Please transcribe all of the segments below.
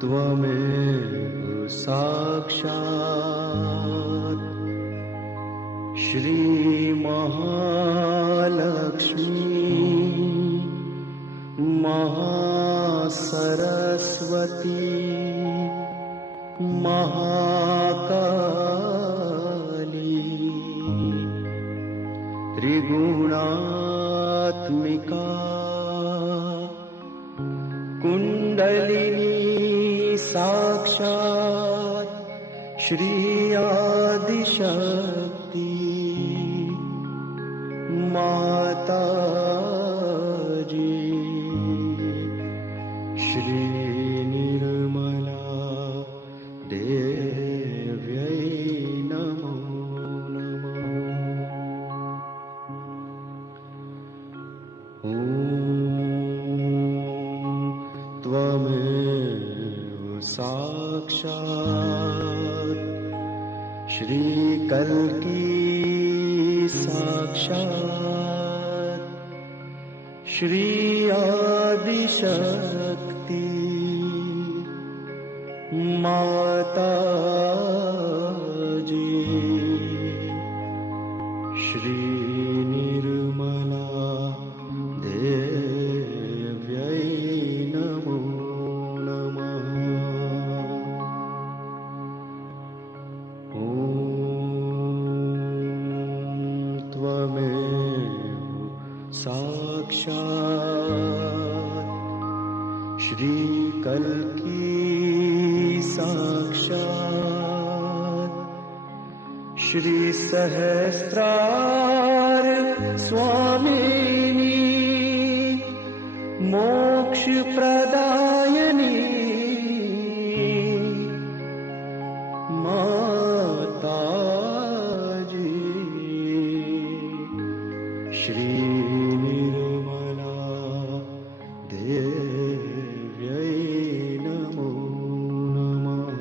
त्वमेव साक्षात् श्री महालक्ष्मी महासरस्वती महाकाली त्रिगुणात्मिका कुंडलिनी साक्षात् श्री आदिशक्ति माताजी श्री निर्मला देव्यै नमो नमः। ॐ त्वमेव साक्षात् श्री कल्की साक्षात् श्री आदिशक्ति माताजी श्री निर्मला देव्यै नमो नमः। ॐ त्वमेव साक्षात् श्री कल्की साक्षात् श्री सहस्रार स्वामिनी मोक्ष प्रदायिनी माताजी श्री निर्मला देव्यै नमो नमः।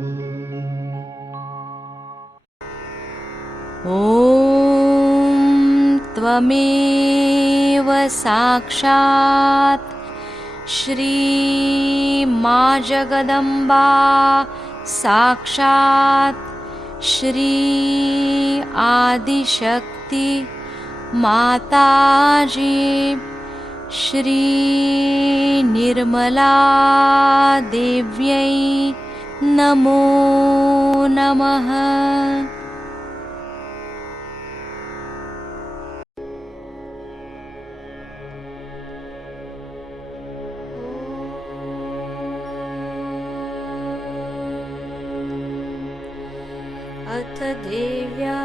ॐ त्वमेव साक्षात् श्री मा जगदम्बा साक्षात् श्री आदिशक्ति माताजी श्री निर्मला देव्यै नमो नमः। अथ देव्या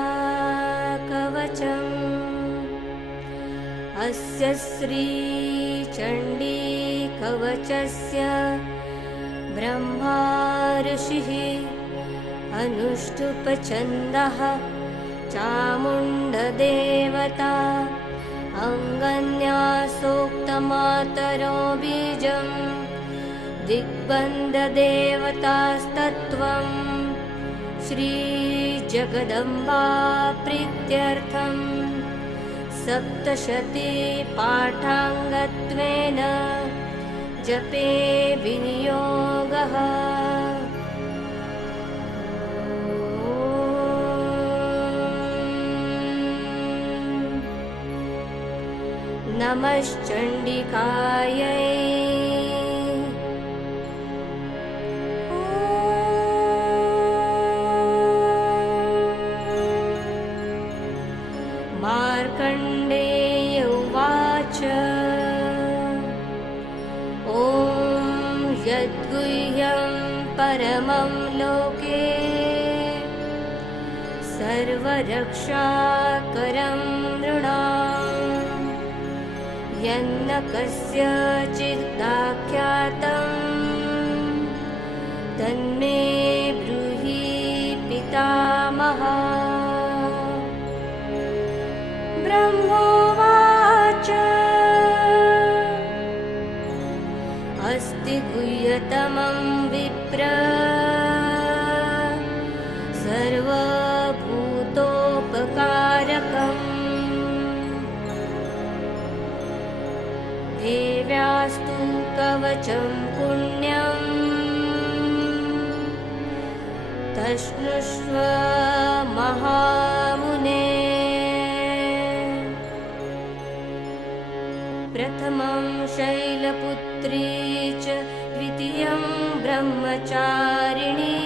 कवचम् अस्य श्री चण्डी कवचस्य ब्रह्मा ऋषिः अनुष्टुप्छन्दः चामुण्डदेवता अङ्गन्यासोक्तमातरो बीजम् दिग्बन्धदेवतास्तत्त्वम् श्री जगदम्बा प्रीत्यर्थम् सप्तशती पाठाङ्गत्वेन जपे विनियोगः। नमश्चण्डिकायै मार्कण्डेय उवाच ॐ यद्गुह्यं परमं लोके सर्वरक्षाकरं नृणाम् यन्न कस्यचिदाख्यातं तन्मे ब्रूहि पितामहः। ब्रह्मोवाच अस्ति गुह्यतमं विप्र तीर्थं पुण्यम् तश्नुष्व महामुने। प्रथमं शैलपुत्री च द्वितीयं ब्रह्मचारिणी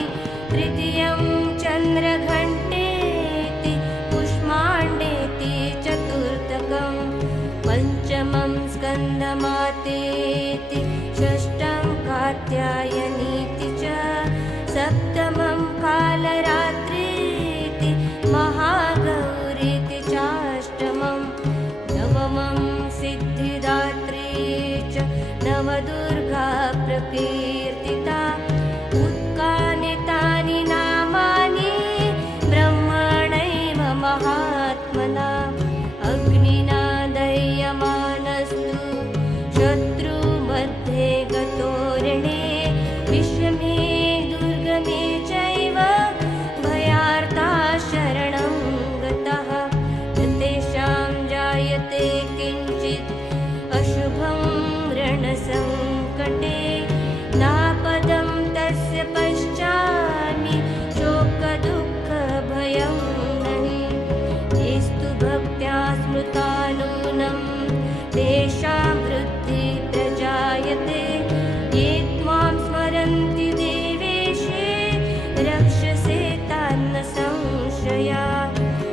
तृतीयं चन्द्रघण्टेति कुष्माण्डेति चतुर्थकं पञ्चमं स्कन्दमातेति षष्ठं कात्यायनीति च सप्तमं कालरात्रीति महागौरीति चाष्टमं नवमं सिद्धिदात्री च नवदुर्गा प्रकीर्तिता। उत्कानि तानि नामानि ब्रह्मणैव महात्मना अग्निना दह्यमानस्तु शत्रुमध्ये गतोरणे विषमे दुर्गमे चैव भयार्ता शरणं गतः न तेषां जायते किञ्चित् अशुभं रणसङ्कटे नापदं तस्य पश्चामि शोकदुःखभयं नहि येस्तु भक्त्या स्मृता नूनं तेषां वृद्धिः प्रजायते ये त्वां स्मरन्ति देवेशे रक्षसे तान्न संशया।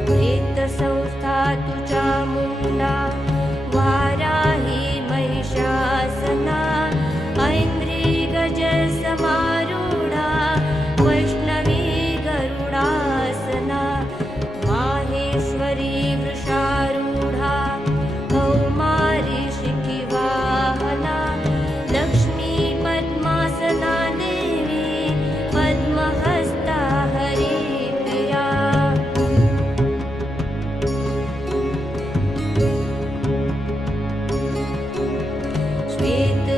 प्रेतसंस्था तु चामुण्डा वाराही महिषासना ऐन्द्री गजसमारूढा वैष्णवी गरुडासना माहेश्वरी वृषारूढा कौमारी शिखिवाहना लक्ष्मी पद्मासना देवी पद्महस्ता हरिप्रिया।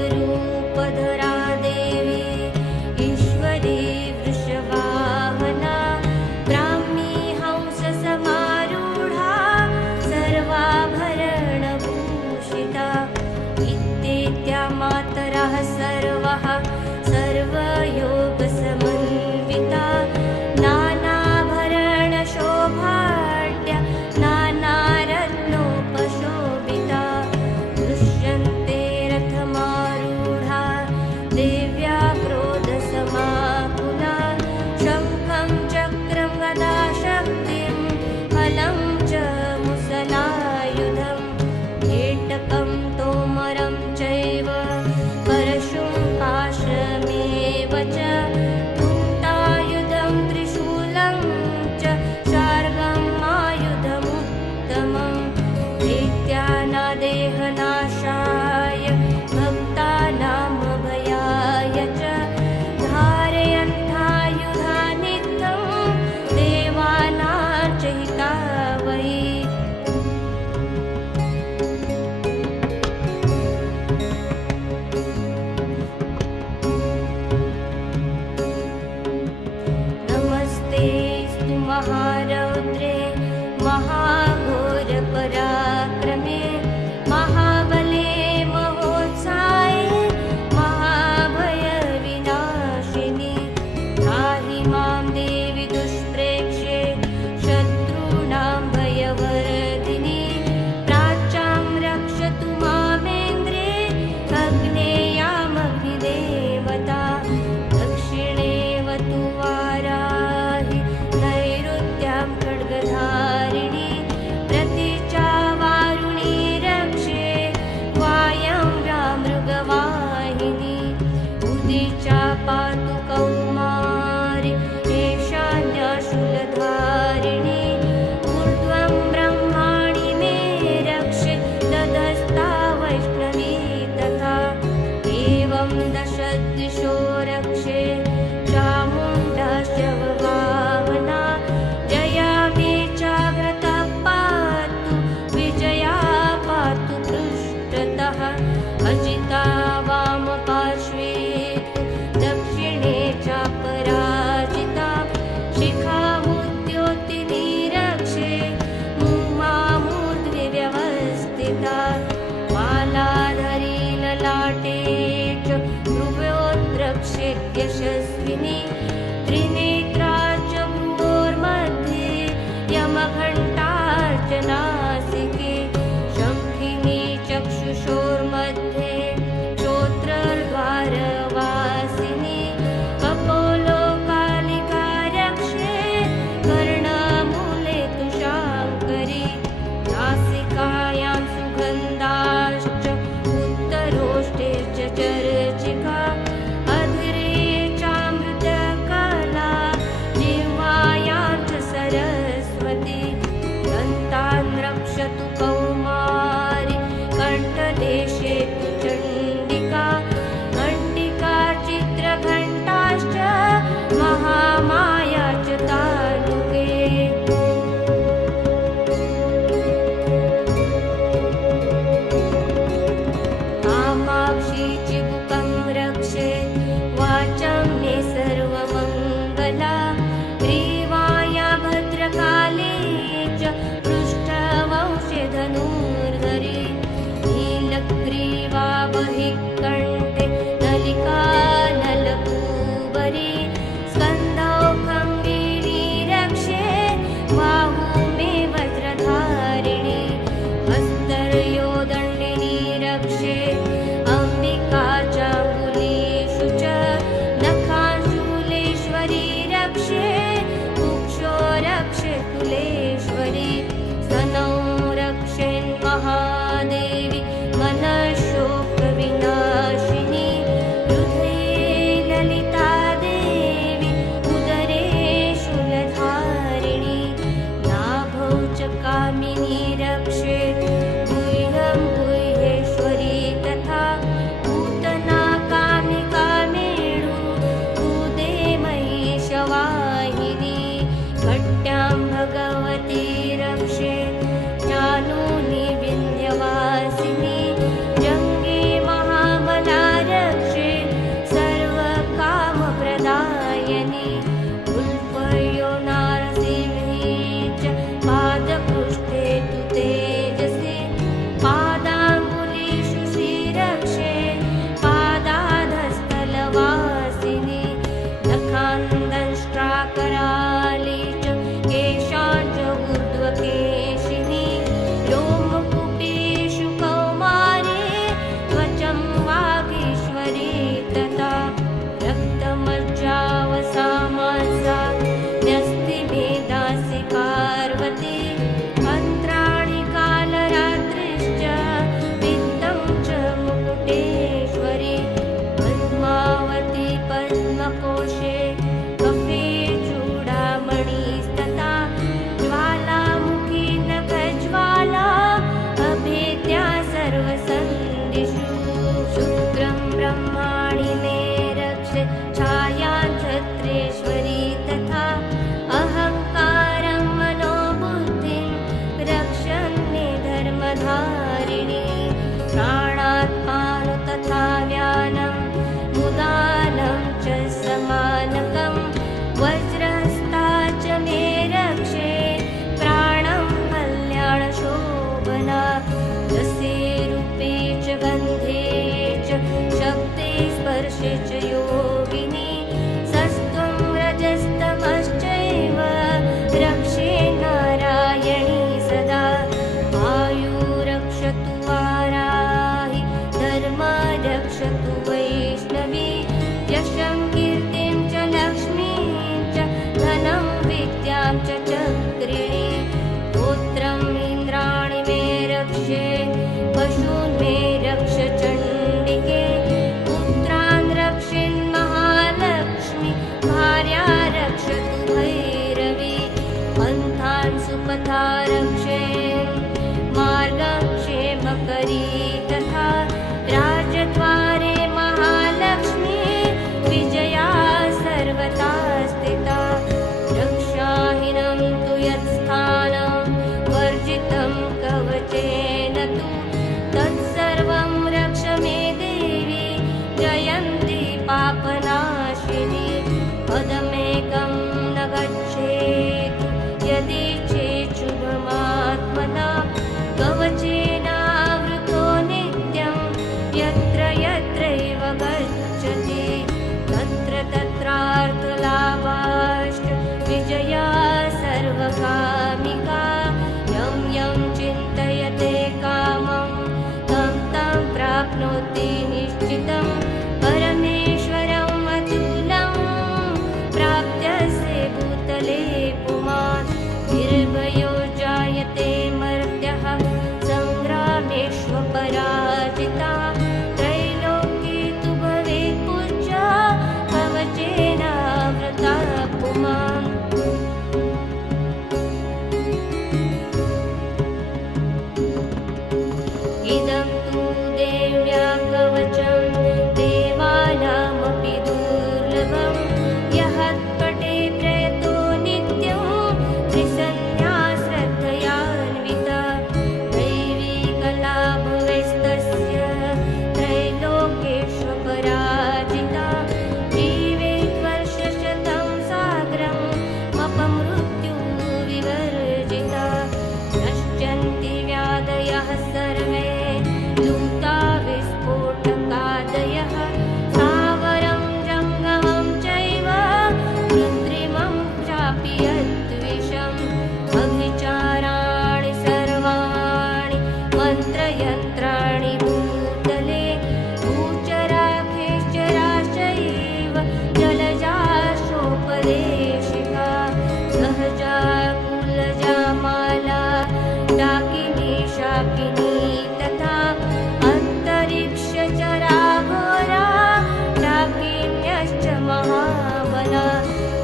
श्वेतरूपधरा देवी ईश्वरी वृषवाहना ब्राह्मी हंससमारूढा सर्वाभरणभूषिता इत्येत्या मातरः सर्वः सर्वयोगसमन्विता रक्षे कुक्षो रक्षे कुलेश्वरी स्तनौ रक्षेन्महादेवी मनःशोकविनाशिनी हृदये ललिता देवी उदरे शूलधारिणी नाभौ च कामिनी रक्षे गुह्यं गुह्येश्वरी तथा पूतना कामिकामेणु उदे महिषवाहिनी भट्ट्यां भगवती रक्षे ज्ञानूनि विन्ध्यवासिनी जङ्गे महाबला रक्षे सर्वकामप्रदायिनी उल्पयो नारसिंही च पादपृष्ठे तु तेजसे पादाङ्गुलीषु श्रीरक्षे पादाधस्थलवासिनी नखान्दंष्ट्राकराली च केशाञ्च ऊर्ध्वकेशिनी रोमकूपेषु कौमारे त्वचं वागीश्वरी तथा रक्तमज्जावसामांसा न्यस्तिमेधासि पार्वती मन्त्राणि कालरात्रिश्च वित्तं च मुकुटेश्वरी पद्मावती पद्मकोशे कफे चूडामणिस्तथा ज्वालामुखी नखज्वाला अभेद्या सर्वसन्धिषु शुक्रं ब्रह्माणि मे रक्षे छायां छत्रेश्वरी तथा अहङ्कारं मनोबुद्धिं रक्षन्ने धर्मधारिणी प्राणात्मानु तथा व्यानं मुदानं च समानकं वज्रस्ता च मे रक्षे प्राणं कल्याणशोभना रसे रूपे च गन्धे च शब्दे स्पर्शे च योगिनी सस्त्वं रजस्तमश्चैव रक्षे नारायणी सदा आयु रक्षतु वाराहि धर्म रक्षतु वैष्णवी यशं कीर्तिं च लक्ष्मीं च धनं विद्यां च चक्रिणी पुत्रम् इन्द्राणि मे रक्षे पशून् मे रक्ष चण्डिके पुत्रान् रक्षेन्महालक्ष्मी भार्या रक्षतु भैरवी पन्थान् सुपथा रक्षेन् मार्गं क्षेमकरी तथा राजद्वारे महालक्ष्मी विजया सर्वथा स्थिता रक्षाहीनं तु यत्स्थानं वर्जितं कवचेन तु तत्सर्वं रक्ष मे देवी जयन्ती पापनाशिनी पदमेकं न गच्छेत् यदि चेत् शुभमात्मना कवचेनावृतो नित्यं यत्र यत्रैव गच्छति तत्र तत्रार्थलाभाश्च विजया सर्वकामिका यं यं चिन्तयते कामं तं तं प्राप्नोति निश्चितं परमेश्वरम् अतुलं प्राप्त्यसे भूतले पुमान् निर्भयो जायते मर्त्यः सङ्ग्रामेष्वपराजिता त्रैलोक्ये तु भवेत् पूज्या कवचेनावृता पुमान् इदं तु देव्या कवचं देवानामपि दुर्लभं यः पठे प्रयतो नित्यं त्रिसन्ध्या श्रद्धयान्विता दैवी कला भवेस्तस्य त्रैलोक्येष्वपराजिता जीवेत् वर्षशतं साग्रं अपमृत्युविवर्जिता नश्यन्ति व्याधयः सर्वे लूता विस्फोटकादयः स्थावरं जङ्गमं चैव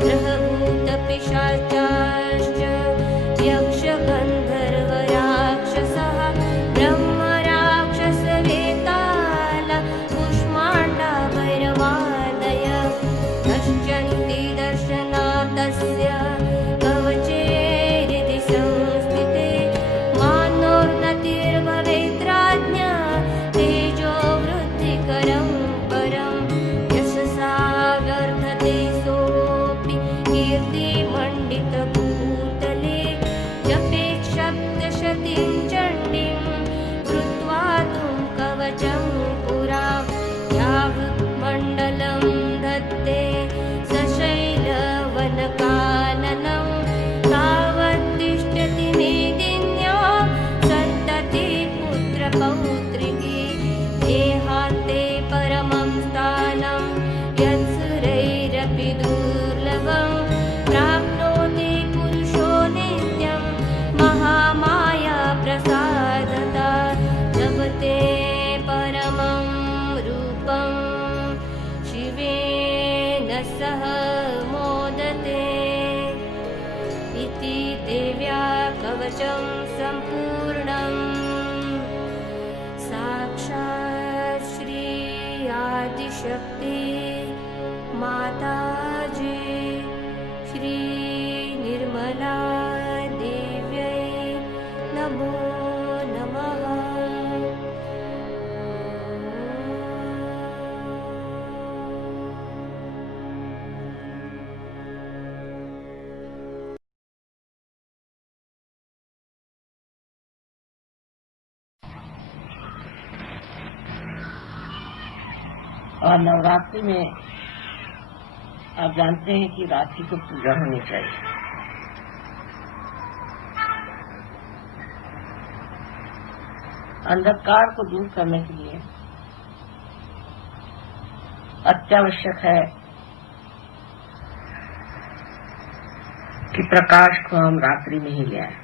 ग्रहभूतपिशाचाश्च यक्षगन्धर्वराक्षसः ब्रह्मराक्षसवेताल कुष्माण्डा भैरवादय नश्यन्ति दर्शनात् तस्य कवचेरिति संस्थिते मानोन्नतिर्भवेद्राज्ञा तेजो वृद्धिकरं परं यशसा वर्धते सोऽपि कीर्तिमण्डितभूतले जपेत् सप्तशतीं चण्डीं कृत्वा तुं कवचं पुरा यावृत्मण्डलं धत्ते सशैलवनकाननं तावत्तिष्ठति मेदिन्या सन्तति पुत्रपौत्रिकी देहान्ते परमं स्थानं यत्सुरैरपि दुर्लभं प्राप्नोति पुरुषो नित्यं महामाया प्रसादता लभते परमं रूपं शिवेन सह मोदते इति देव्या कवचं सम्पूर्णम् साक्षात् श्री आदिशक्ति माताजी श्री निर्मला देव्यै नमो नमः। और नवरात्रि में आप जानते हैं कि रात्रि को पूजा होनी चाहिए। अंधकार को दूर करने के लिए अत्यावश्यक है कि प्रकाश को हम रात्रि में ही ले आए।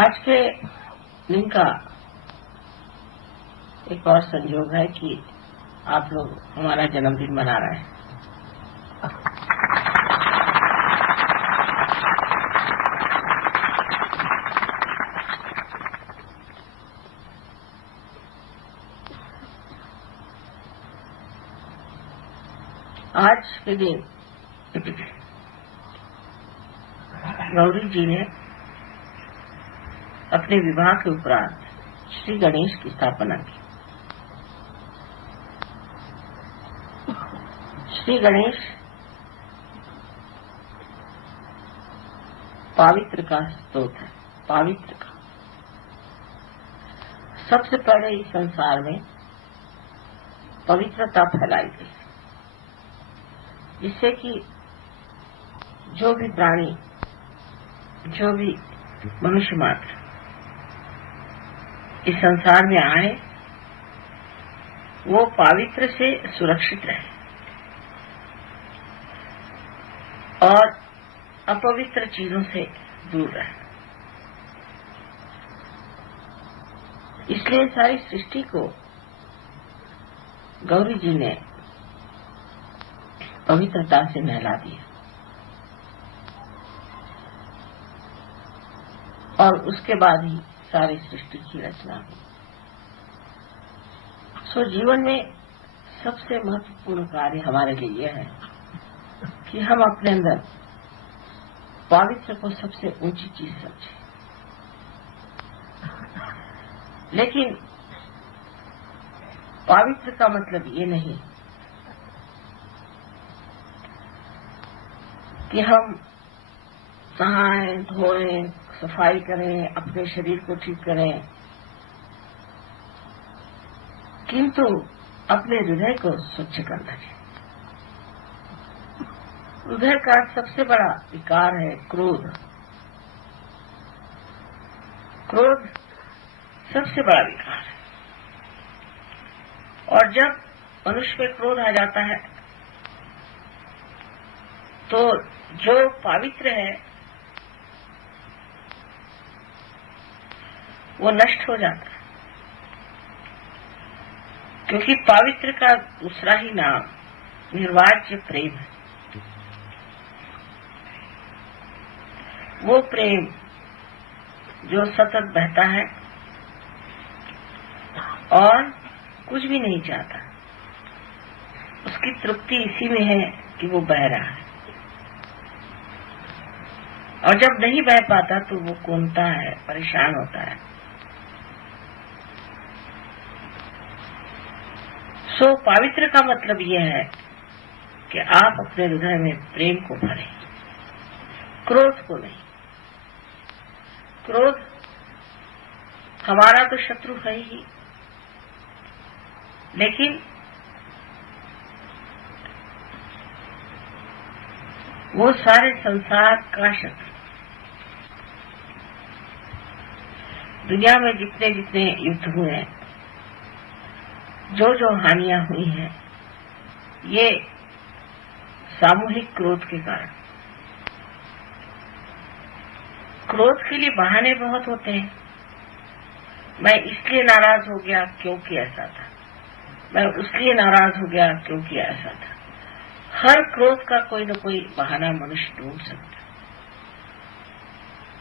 आज के दिन का एक और संयोग है कि आप लोग हमारा जन्मदिन मना रहे हैं। आज के दिन गौरी जी ने अपने विवाह के उपरांत श्री गणेश की स्थापना की। श्री गणेश पवित्र का स्तोत्र है, पवित्र का। सबसे पहले इस संसार में पवित्रता फैलाई गई, जिससे कि जो भी प्राणी, जो भी मनुष्य मात्र इस संसार में आए वो पवित्र से सुरक्षित रहे और अपवित्र चीजों से दूर रहे। इसलिए सारी सृष्टि को गौरी जी ने पवित्रता से नहला दिया और उसके बाद ही सारी सृष्टि की रचना हुई। सो जीवन में सबसे महत्वपूर्ण कार्य हमारे लिए यह है कि हम अपने अंदर पवित्र को सबसे ऊंची चीज समझें। लेकिन पवित्र का मतलब ये नहीं कि हम नहाएं, धोएं, सफाई करें, अपने शरीर को ठीक करें, किंतु अपने हृदय को स्वच्छ करना चाहिए। हृदय का सबसे बड़ा विकार है क्रोध। क्रोध सबसे बड़ा विकार है और जब मनुष्य में क्रोध आ जाता है तो जो पवित्र है वो नष्ट हो जाता है, क्योंकि पवित्र का दूसरा ही नाम निर्वाज्य प्रेम है। वो प्रेम जो सतत बहता है और कुछ भी नहीं चाहता, उसकी तृप्ति इसी में है कि वो बह रहा है, और जब नहीं बह पाता तो वो कूदता है, परेशान होता है। सो पवित्र का मतलब यह है कि आप अपने हृदय में प्रेम को भरें, क्रोध को नहीं। क्रोध हमारा तो शत्रु है ही, लेकिन वो सारे संसार का शत्रु। दुनिया में जितने जितने युद्ध हुए हैं, जो जो हानियां हुई हैं, ये सामूहिक क्रोध के कारण। क्रोध के लिए बहाने बहुत होते हैं। मैं इसलिए नाराज हो गया क्योंकि ऐसा था, मैं उसलिए नाराज हो गया क्योंकि ऐसा था। हर क्रोध का कोई न कोई बहाना मनुष्य ढूंढ सकता है,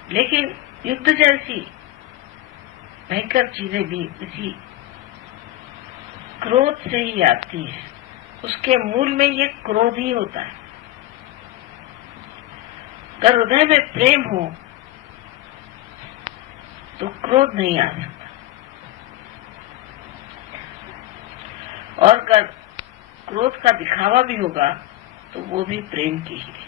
लेकिन युद्ध जैसी भयंकर चीजें भी इसी क्रोध से ही आती है। उसके मूल में ये क्रोध ही होता है। अगर हृदय में प्रेम हो तो क्रोध नहीं आ सकता, और अगर क्रोध का दिखावा भी होगा तो वो भी प्रेम की ही है।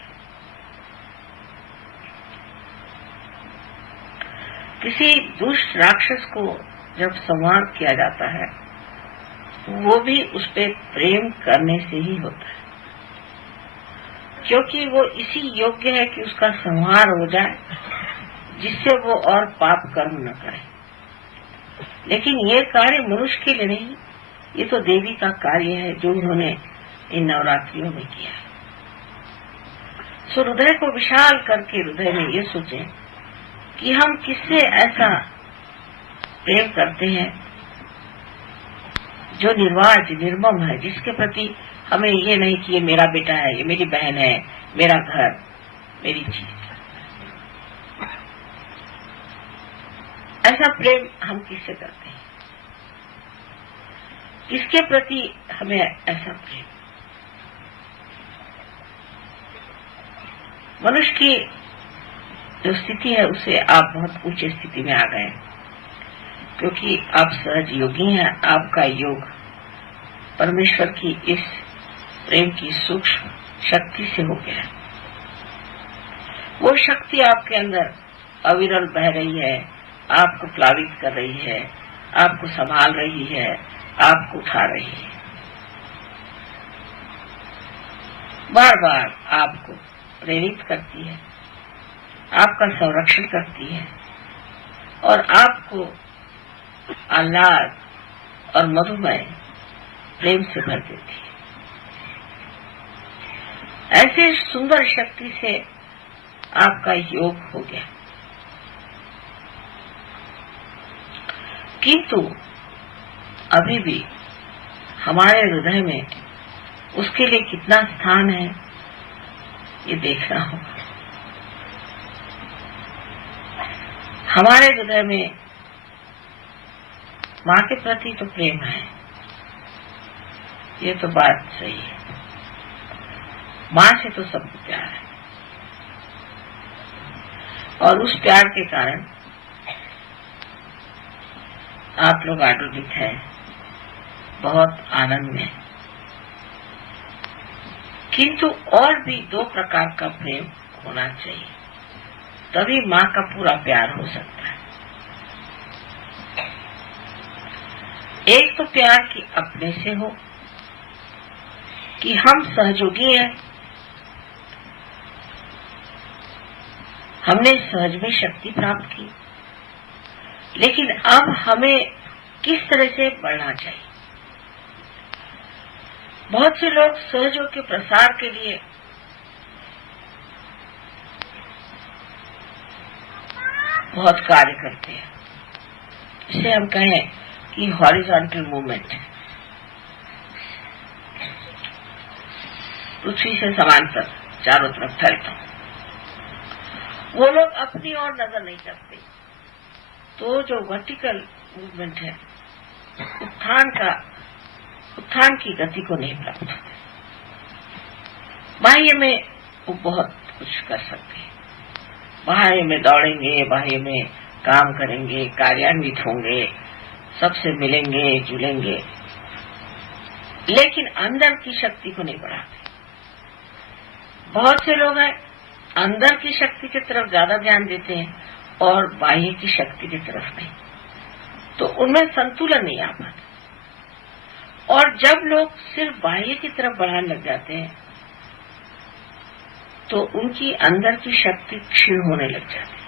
किसी दुष्ट राक्षस को जब संहार किया जाता है, वो भी उस पे प्रेम करने से ही होता है, क्योंकि वो इसी योग्य है कि उसका संहार हो जाए, जिससे वो और पाप कर्म न करे। लेकिन ये कार्य मनुष्य के लिए नहीं, ये तो देवी का कार्य है जो उन्होंने इन नवरात्रियों में किया है। सो हृदय को विशाल करके हृदय में ये सोचें कि हम किससे ऐसा प्रेम करते हैं जो निर्वाज निर्मम है, जिसके प्रति हमें ये नहीं कि ये मेरा बेटा है, ये मेरी बहन है, मेरा घर, मेरी चीज। ऐसा प्रेम हम किससे करते हैं? किसके प्रति हमें ऐसा प्रेम? मनुष्य की जो स्थिति है उससे आप बहुत ऊंची स्थिति में आ गए, क्योंकि आप सहज योगी हैं। आपका योग परमेश्वर की इस प्रेम की सूक्ष्म शक्ति से हो गया है। वो शक्ति आपके अंदर अविरल बह रही है, आपको प्लावित कर रही है, आपको संभाल रही है, आपको उठा रही है, बार बार आपको प्रेरित करती है, आपका संरक्षण करती है और आपको आह्लाद और मधुमय प्रेम से भर देती है। ऐसे सुंदर शक्ति से आपका योग हो गया। किंतु अभी भी हमारे हृदय में उसके लिए कितना स्थान है, ये देखना होगा। हमारे हृदय में माँ के प्रति तो प्रेम है, ये तो बात सही है। माँ से तो सबको प्यार है, और उस प्यार के कारण आप लोग आनंदित हैं, बहुत आनंद में। किंतु और भी दो प्रकार का प्रेम होना चाहिए, तभी माँ का पूरा प्यार हो सकता है। एक तो प्यार की अपने से हो कि हम सहयोगी हैं, हमने सहज में शक्ति प्राप्त की, लेकिन अब हमें किस तरह से बढ़ना चाहिए। बहुत से लोग सहयोग के प्रसार के लिए बहुत कार्य करते हैं, इसे हम कहें कि हॉरिजॉन्टल मूवमेंट। पृथ्वी से समांतर चारों तरफ फैलता हूं। वो लोग अपनी ओर नजर नहीं करते। तो जो वर्टिकल मूवमेंट है, उत्थान की गति को नहीं प्राप्त होते। बाह्य में वो बहुत कुछ कर सकते हैं, बाह्य में दौड़ेंगे, बाह्य में काम करेंगे, कार्यान्वित होंगे, सबसे मिलेंगे जुलेंगे, लेकिन अंदर की शक्ति को नहीं बढ़ाते। बहुत से लोग हैं अंदर की शक्ति की तरफ ज्यादा ध्यान देते हैं और बाह्य की शक्ति की तरफ नहीं, तो उनमें संतुलन नहीं आ पाता। और जब लोग सिर्फ बाह्य की तरफ बढ़ाने लग जाते हैं तो उनकी अंदर की शक्ति क्षीण होने लग जाती है,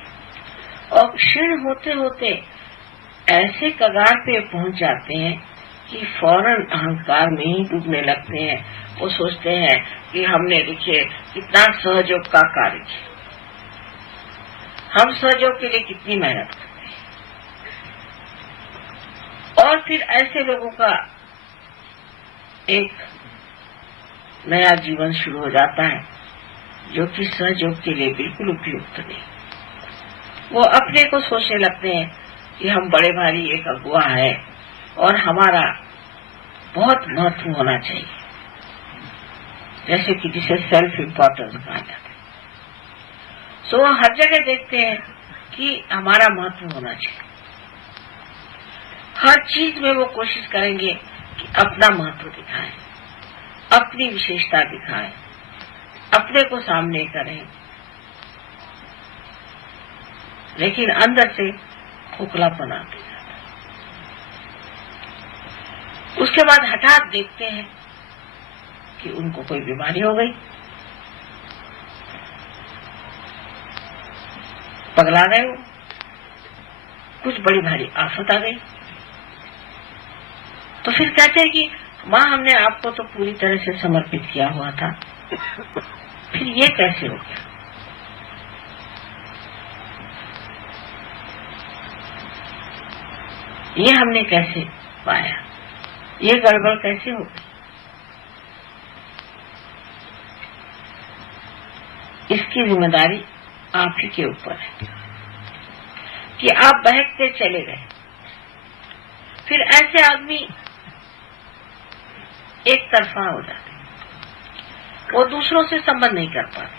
और क्षीण होते होते ऐसे कगार पे पहुंच जाते हैं कि फौरन अहंकार में ही डूबने लगते हैं। वो सोचते हैं कि हमने देखिए कितना सहयोग का कार्य किया, हम सहयोग के लिए कितनी मेहनत करते हैं। और फिर ऐसे लोगों का एक नया जीवन शुरू हो जाता है जो कि सहयोग के लिए बिल्कुल उपयुक्त नहीं। वो अपने को सोचने लगते हैं कि हम बड़े भारी एक अगुवा है और हमारा बहुत महत्व होना चाहिए, जैसे कि जिसे सेल्फ इम्पोर्टेंस कहा जाता है। सो वो हर जगह देखते हैं कि हमारा महत्व होना चाहिए। हर चीज में वो कोशिश करेंगे कि अपना महत्व दिखाएं, अपनी विशेषता दिखाएं, अपने को सामने करें, लेकिन अंदर से खोखलापन आते जाता है। उसके बाद हठात देखते हैं कि उनको कोई बीमारी हो गई, पगला गए, वो कुछ बड़ी भारी आफत आ गई। तो फिर कहते हैं कि माँ हमने आपको तो पूरी तरह से समर्पित किया हुआ था, फिर ये कैसे हो गया? ये हमने कैसे पाया? ये गड़बड़ कैसे हो गई? इसकी जिम्मेदारी आप ही के ऊपर है कि आप बहकते चले गए। फिर ऐसे आदमी एक तरफा हो जाते, वो दूसरों से संबंध नहीं कर पाते।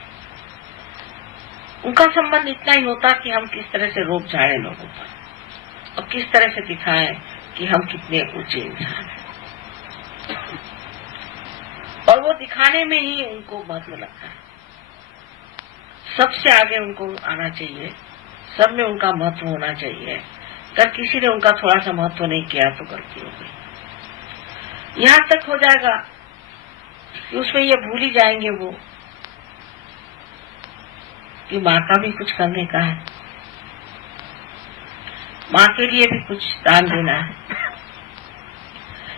उनका संबंध इतना ही होता कि हम किस तरह से रोक झाड़े लोगों पर और किस तरह से दिखाएं कि हम कितने ऊंचे इंसान हैं। और वो दिखाने में ही उनको महत्व लगता है। सबसे आगे उनको आना चाहिए, सब में उनका महत्व होना चाहिए। अगर किसी ने उनका थोड़ा सा महत्व नहीं किया तो गलती हो गई। यहां तक हो जाएगा कि उसमें ये भूल ही जाएंगे वो कि माँ का भी कुछ करने का है, माँ के लिए भी कुछ दान देना है।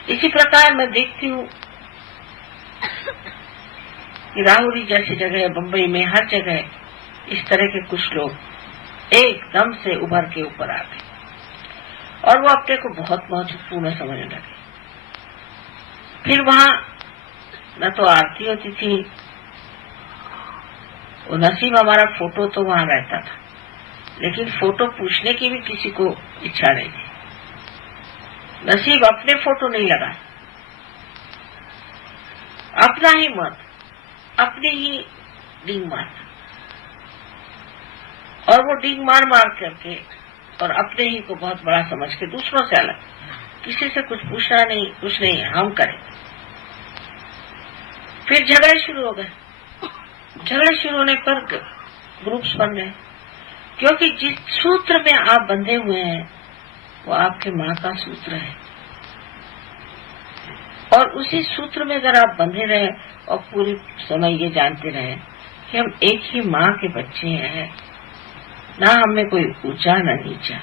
इसी प्रकार मैं देखती हूँ कि राहुरी जैसी जगह, बंबई में हर जगह इस तरह के कुछ लोग एकदम से उभर के ऊपर आ गए और वो अपने को बहुत महत्वपूर्ण समझने लगे। फिर वहां न तो आरती होती थी, वो नसीब हमारा फोटो तो वहां रहता था, लेकिन फोटो पूछने की भी किसी को इच्छा नहीं थी। नसीब अपने फोटो नहीं लगा, अपना ही मत, अपने ही डींग मार, और वो डींग मार मार करके और अपने ही को बहुत बड़ा समझ के दूसरों से अलग, किसी से कुछ पूछना नहीं, कुछ नहीं है, हम करें। फिर झगड़े शुरू हो गए। झगड़े शुरू होने पर ग्रुप्स बन गए, क्योंकि जिस सूत्र में आप बंधे हुए हैं वो आपके माँ का सूत्र है, और उसी सूत्र में अगर आप बंधे रहे और पूरी समय ये जानते रहे कि हम एक ही माँ के बच्चे हैं, ना हमें कोई ऊंचा न नीचा,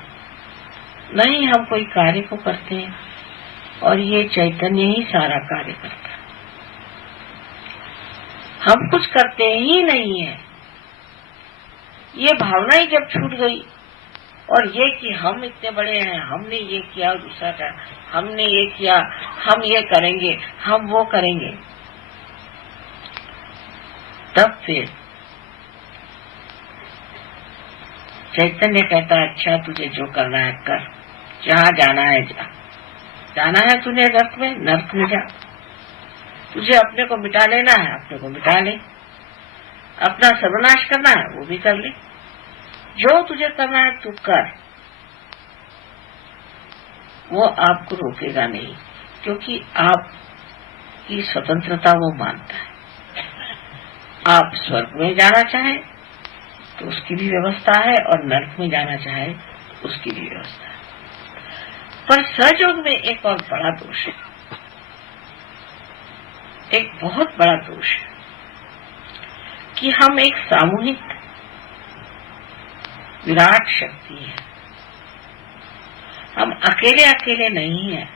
न ही हम कोई कार्य को करते हैं और ये चैतन्य ही सारा कार्य करता है, हम कुछ करते ही नहीं है। ये भावना ही जब छूट गई और ये कि हम इतने बड़े हैं, हमने ये किया, दूसरा क्या, हमने ये किया, हम ये करेंगे, हम वो करेंगे, तब फिर चैतन्य कहता है अच्छा तुझे जो करना है कर, जहाँ जाना है जा, जाना है तूने नर्क में जा, तुझे अपने को मिटा लेना है अपने को मिटा ले, अपना सर्वनाश करना है वो भी कर ले, जो तुझे करना है तू कर। वो आपको रोकेगा नहीं, क्योंकि आपकी स्वतंत्रता वो मानता है। आप स्वर्ग में जाना चाहें तो उसकी भी व्यवस्था है, और नरक में जाना चाहे तो उसकी भी व्यवस्था है। पर सहयोग में एक और बड़ा दोष है, एक बहुत बड़ा दोष है कि हम एक सामूहिक विराट शक्ति है, हम अकेले अकेले नहीं है,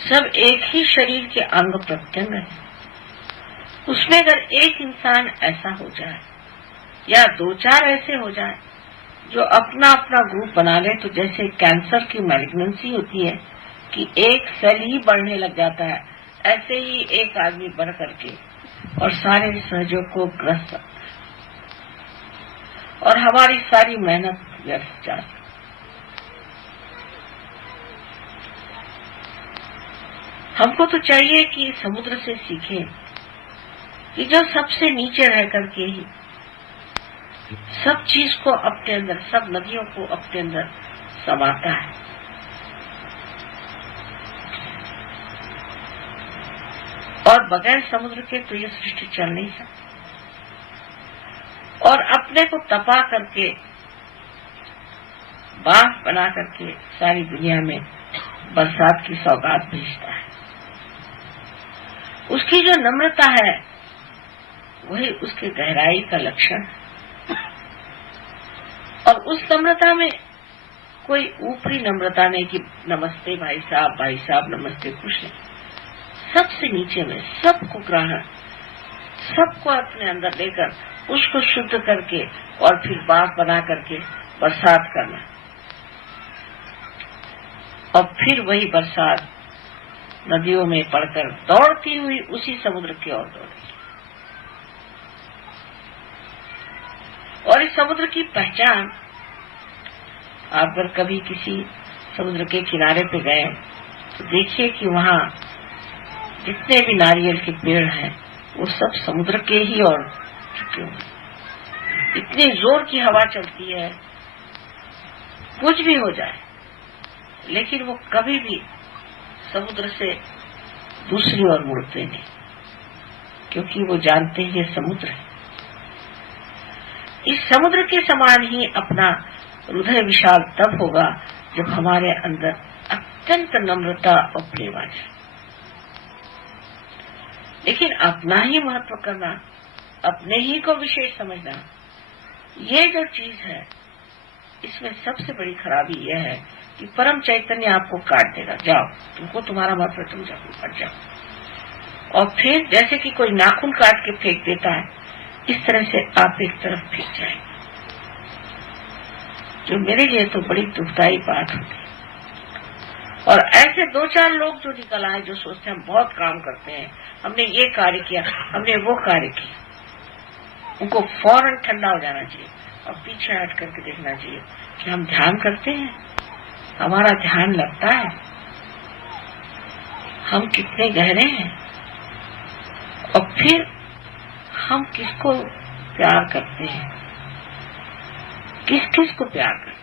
सब एक ही शरीर के अंग प्रत्यंग है। उसमें अगर एक इंसान ऐसा हो जाए या दो चार ऐसे हो जाए जो अपना अपना ग्रुप बना ले, तो जैसे कैंसर की मैलिग्नेंसी होती है कि एक सेल ही बढ़ने लग जाता है, ऐसे ही एक आदमी बढ़ करके और सारे सहयोग को ग्रस्त, और हमारी सारी मेहनत व्यर्थ जाती। हमको तो चाहिए कि समुद्र से सीखें कि जो सबसे नीचे रह करके ही सब चीज को अपने अंदर, सब नदियों को अपने अंदर समाता है, और बगैर समुद्र के तो ये सृष्टि चल नहीं सकती। और अपने को तपा करके, बांस बना करके सारी दुनिया में बरसात की सौगात भेजता है। उसकी जो नम्रता है वही उसके गहराई का लक्षण है, और उस नम्रता में कोई ऊपरी नम्रता नहीं कि नमस्ते भाई साहब नमस्ते, कुछ नहीं। सबसे नीचे में सबको ग्रहण, सबको अपने अंदर लेकर उसको शुद्ध करके और फिर बांस बना करके बरसात करना, और फिर वही बरसात नदियों में पड़कर दौड़ती हुई उसी समुद्र की ओर दौड़ेगी। और इस समुद्र की पहचान, आप अगर कभी किसी समुद्र के किनारे पे गए तो देखिए कि वहाँ जितने भी नारियल के पेड़ हैं वो सब समुद्र के ही ओर झुके हुए। इतनी जोर की हवा चलती है, कुछ भी हो जाए, लेकिन वो कभी भी समुद्र से दूसरी ओर मुड़ते नहीं, क्योंकि वो जानते हैं ये समुद्र है। इस समुद्र के समान ही अपना हृदय विशाल तब होगा जब हमारे अंदर अत्यंत नम्रता और प्रेम आ जाए। लेकिन अपना ही महत्व करना, अपने ही को विशेष समझना, ये जो चीज है, इसमें सबसे बड़ी खराबी यह है कि परम चैतन्य आपको काट देगा, जाओ तुमको तुम्हारा महत्व, तुम जाओ हट जाओ। और फिर जैसे कि कोई नाखून काट के फेंक देता है, इस तरह से आप एक तरफ फेंक जाएंगे, जो मेरे लिए तो बड़ी दुखदायी बात होती है। और ऐसे दो चार लोग जो निकल आए, जो सोचते हैं हम बहुत काम करते हैं, हमने ये कार्य किया, हमने वो कार्य किया, उनको फौरन ठंडा हो जाना चाहिए और पीछे हट करके देखना चाहिए कि हम ध्यान करते हैं, हमारा ध्यान लगता है, हम कितने गहरे हैं, और फिर हम किसको प्यार करते हैं, किस किस को प्यार करते हैं,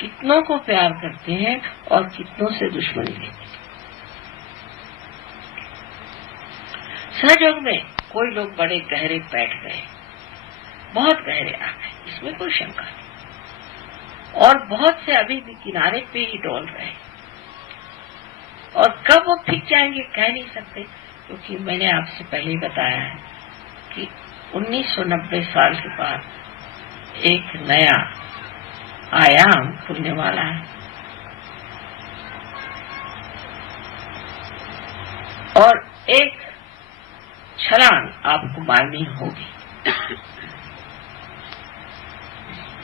कितनों को प्यार करते हैं और कितनों से दुश्मनी लेते हैं। सहयोग में कोई लोग बड़े गहरे बैठ गए, बहुत गहरे आ गए, इसमें कोई शंका नहीं, और बहुत से अभी भी किनारे पे ही डोल रहे, और कब वो फिर जाएंगे कह नहीं सकते, क्योंकि मैंने आपसे पहले ही बताया है कि 1990 साल के बाद एक नया आयाम खुलने वाला है, और एक छलांग आपको मारनी होगी,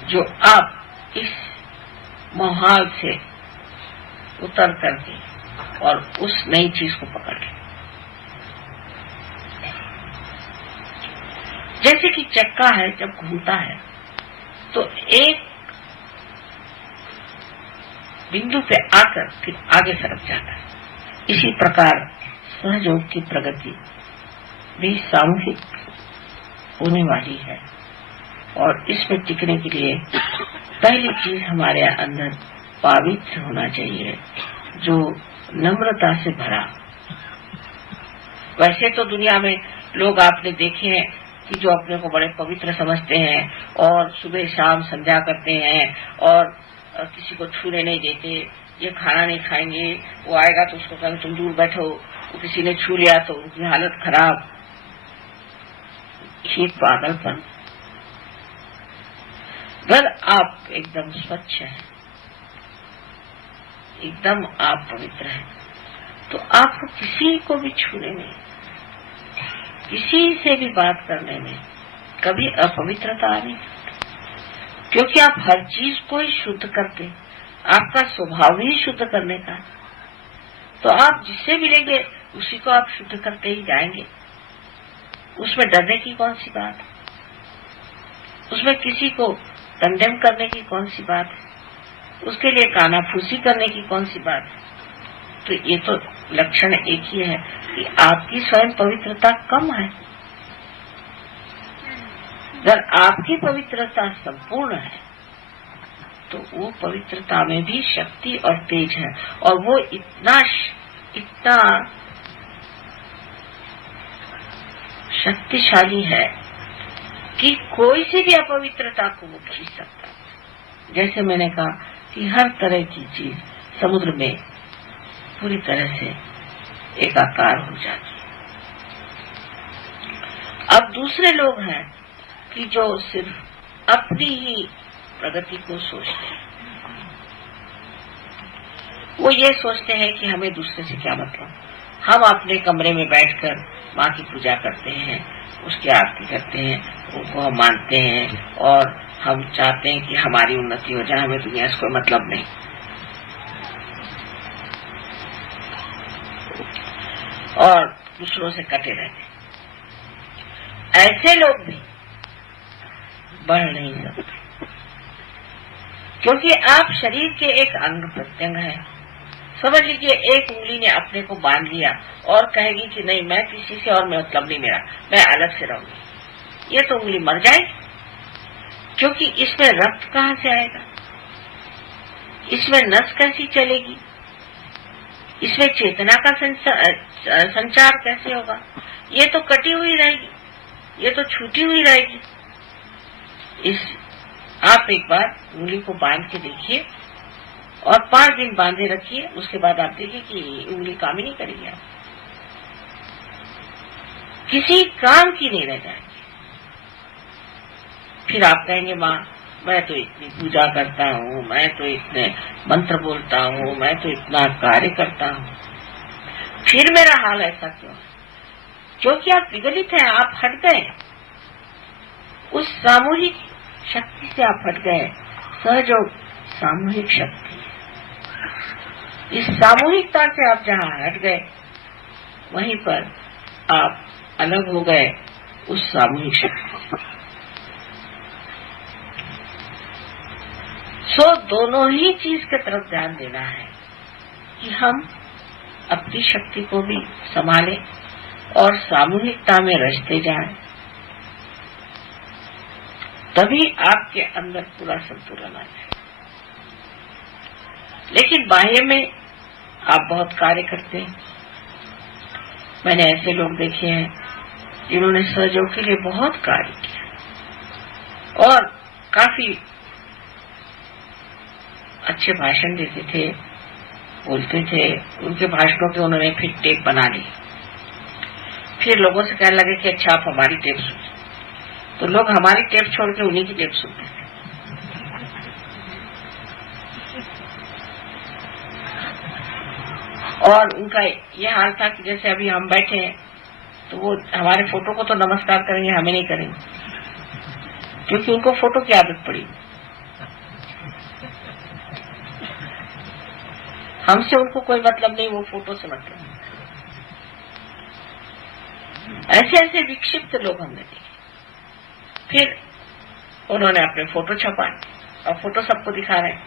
जो आप इस माहौल से उतर करके और उस नई चीज को पकड़ लें। जैसे कि चक्का है, जब घूमता है तो एक बिंदु पे आकर फिर आगे सरक जाता है। इसी प्रकार सहयोग की प्रगति भी सामूहिक होने वाली है, और इसमें टिकने के लिए पहली चीज हमारे अंदर पावित्र होना चाहिए, जो नम्रता से भरा। वैसे तो दुनिया में लोग आपने देखे हैं कि जो अपने को बड़े पवित्र समझते हैं और सुबह शाम संध्या करते हैं और किसी को छूने नहीं देते, ये खाना नहीं खाएंगे, वो आएगा तो उसको कहेंगे तुम दूर बैठो, वो किसी ने छू लिया तो उनकी हालत खराब। ये पागलपन। अगर आप एकदम स्वच्छ हैं, एकदम आप पवित्र हैं, तो आपको किसी को भी छूने में, किसी से भी बात करने में कभी अपवित्रता नहीं, क्योंकि आप हर चीज को ही शुद्ध करते, आपका स्वभाव ही शुद्ध करने का। तो आप जिससे मिलेंगे उसी को आप शुद्ध करते ही जाएंगे। उसमें डरने की कौन सी बात है, उसमें किसी को कंडेम करने की कौन सी बात है, उसके लिए कानाफूसी करने की कौन सी बात है। तो ये तो लक्षण एक ही है कि आपकी स्वयं पवित्रता कम है। अगर आपकी पवित्रता संपूर्ण है तो वो पवित्रता में भी शक्ति और तेज है, और वो इतना शक्तिशाली है कि कोई से भी अपवित्रता को वो खींच सकता है। जैसे मैंने कहा कि हर तरह की चीज समुद्र में पूरी तरह से एकाकार हो जाती है। अब दूसरे लोग हैं कि जो सिर्फ अपनी ही प्रगति को सोचते हैं। वो ये सोचते हैं कि हमें दूसरे से क्या मतलब, हम अपने कमरे में बैठकर माँ की पूजा करते हैं, उसकी आरती करते हैं, उनको हम मानते हैं और हम चाहते हैं कि हमारी उन्नति हो जाए, हमें दुनिया से कोई मतलब नहीं। और दूसरों से कटे रहते। ऐसे लोग भी बढ़ नहीं सकते, क्योंकि आप शरीर के एक अंग प्रत्यंग हैं। समझ लीजिए एक उंगली ने अपने को बांध लिया और कहेगी कि नहीं मैं किसी से और मतलब नहीं मेरा, मैं अलग से रहूंगी, ये तो उंगली मर जाएगी, क्योंकि इसमें रक्त कहाँ से आएगा, इसमें नस कैसी चलेगी, इसमें चेतना का संचार कैसे होगा। ये तो कटी हुई रहेगी, ये तो छूटी हुई रहेगी। आप एक बार उंगली को बांध के देखिए और 5 दिन बांधे रखिए, उसके बाद आप देखिए कि उंगली काम ही नहीं करेगी, आप किसी काम की नहीं रह जाएगी। फिर आप कहेंगे माँ मैं तो इतनी पूजा करता हूँ, मैं तो इतने मंत्र बोलता हूँ, मैं तो इतना कार्य करता हूँ, फिर मेरा हाल ऐसा क्यों है? क्योंकि आप विगलित हैं, आप हट गए, उस सामूहिक शक्ति से आप हट गए। सहयोग सामूहिक शक्ति है। इस सामूहिकता से आप जहाँ हट गए वहीं पर आप अलग हो गए उस सामूहिक शक्ति से। सो दोनों ही चीज की तरफ ध्यान देना है कि हम अपनी शक्ति को भी संभालें और सामूहिकता में रचते जाएं, तभी आपके अंदर पूरा संतुलन आ जाए। लेकिन बाह्य में आप बहुत कार्य करते हैं। मैंने ऐसे लोग देखे हैं जिन्होंने सहयोग के लिए बहुत कार्य किया और काफी अच्छे भाषण देते थे, बोलते थे, उनके भाषणों के उन्होंने फिर टेप बना ली। फिर लोगों से कहने लगे कि अच्छा आप हमारी टेप सुनिए, तो लोग हमारी टेप छोड़ के उन्हीं की टेप सुनते थे। और उनका ये हाल था कि जैसे अभी हम बैठे हैं तो वो हमारे फोटो को तो नमस्कार करेंगे, हमें नहीं करेंगे, क्योंकि उनको फोटो की आदत पड़ी। हमसे उनको कोई मतलब नहीं, वो फोटो से मतलब नहीं। ऐसे ऐसे विक्षिप्त लोग हमने देखे। फिर उन्होंने अपने फोटो छपाए और फोटो सबको दिखा रहे हैं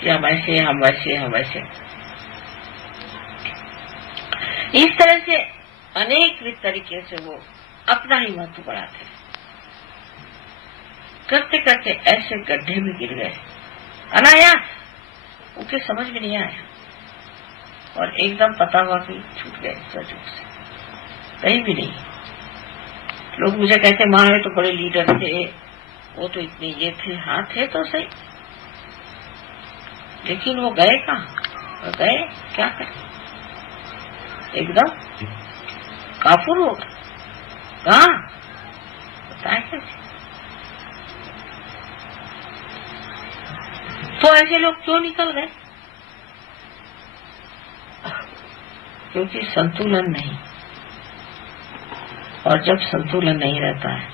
कि हम ऐसे, हम वैसे, हम वैसे। इस तरह से अनेक तरीके से वो अपना ही महत्व बढ़ाते, करते करते ऐसे गड्ढे में गिर गए अनायास, उनके समझ में नहीं आया और एकदम पता हुआ कि छूट गए सहयोग से, कहीं भी नहीं। लोग मुझे कहते माँ तो बड़े लीडर थे, वो तो इतने ये थे, हाँ थे तो सही, लेकिन वो गए कहाँ? गए क्या करें, एकदम काफुर हो गए। कहाँ बताए कैसे? तो ऐसे लोग क्यों निकल गए? क्योंकि संतुलन नहीं, और जब संतुलन नहीं रहता है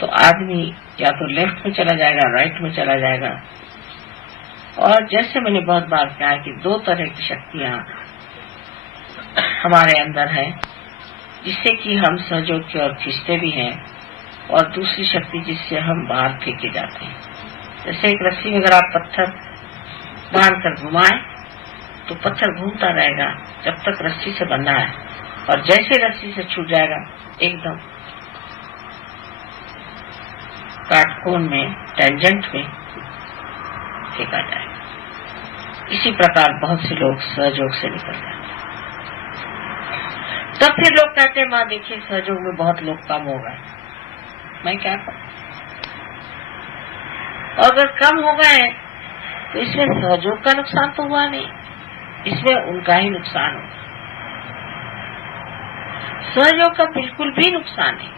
तो आदमी या तो लेफ्ट में चला जाएगा, राइट में चला जाएगा। और जैसे मैंने बहुत बार कहा है कि दो तरह की शक्तियां हमारे अंदर है, जिससे कि हम सहयोग की ओर खींचते भी हैं, और दूसरी शक्ति जिससे हम बाहर फेंके जाते हैं। जैसे एक रस्सी में अगर आप पत्थर बांध कर घुमाएं तो पत्थर घूमता रहेगा जब तक रस्सी से बंधा है, और जैसे रस्सी से छूट जाएगा एकदम काटकोण में, टेंजेंट में फेंका जाएगा। इसी प्रकार बहुत से लोग सहयोग से निकल जाते हैं। तब फिर लोग कहते हैं माँ देखिए सहयोग में बहुत लोग कम हो गए। मैं क्या करूं? अगर कम हो गए तो इसमें सहयोग का नुकसान तो हुआ नहीं, इसमें उनका ही नुकसान होगा। सहयोग का बिल्कुल भी नुकसान नहीं,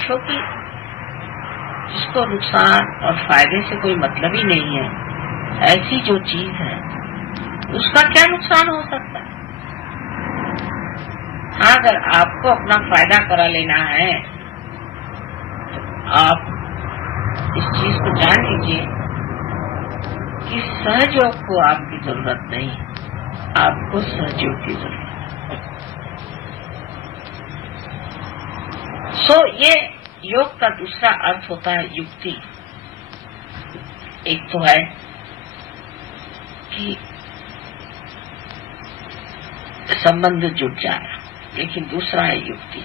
क्योंकि जिसको नुकसान और फायदे से कोई मतलब ही नहीं है, ऐसी जो चीज है उसका क्या नुकसान हो सकता है? हाँ, अगर आपको अपना फायदा करा लेना है तो आप इस चीज को जान लीजिए कि सहयोग को आपकी जरूरत नहीं, आपको सहयोग की जरूरत है। सो ये योग का दूसरा अर्थ होता है युक्ति। एक तो है कि संबंध जुट जाना, लेकिन दूसरा है युक्ति।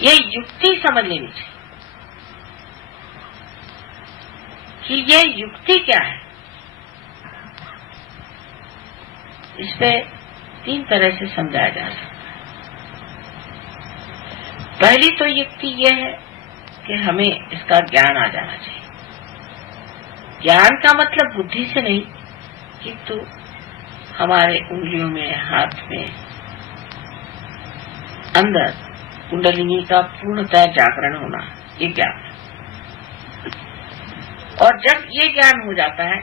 ये युक्ति समझ लेनी चाहिए कि ये युक्ति क्या है। इस पे तीन तरह से समझाया जा सकता है। पहली तो युक्ति यह है कि हमें इसका ज्ञान आ जाना चाहिए। ज्ञान का मतलब बुद्धि से नहीं, किंतु हमारे उंगलियों में, हाथ में, अंदर कुंडलिनी का पूर्णतः जागरण होना, ये ज्ञान है। और जब ये ज्ञान हो जाता है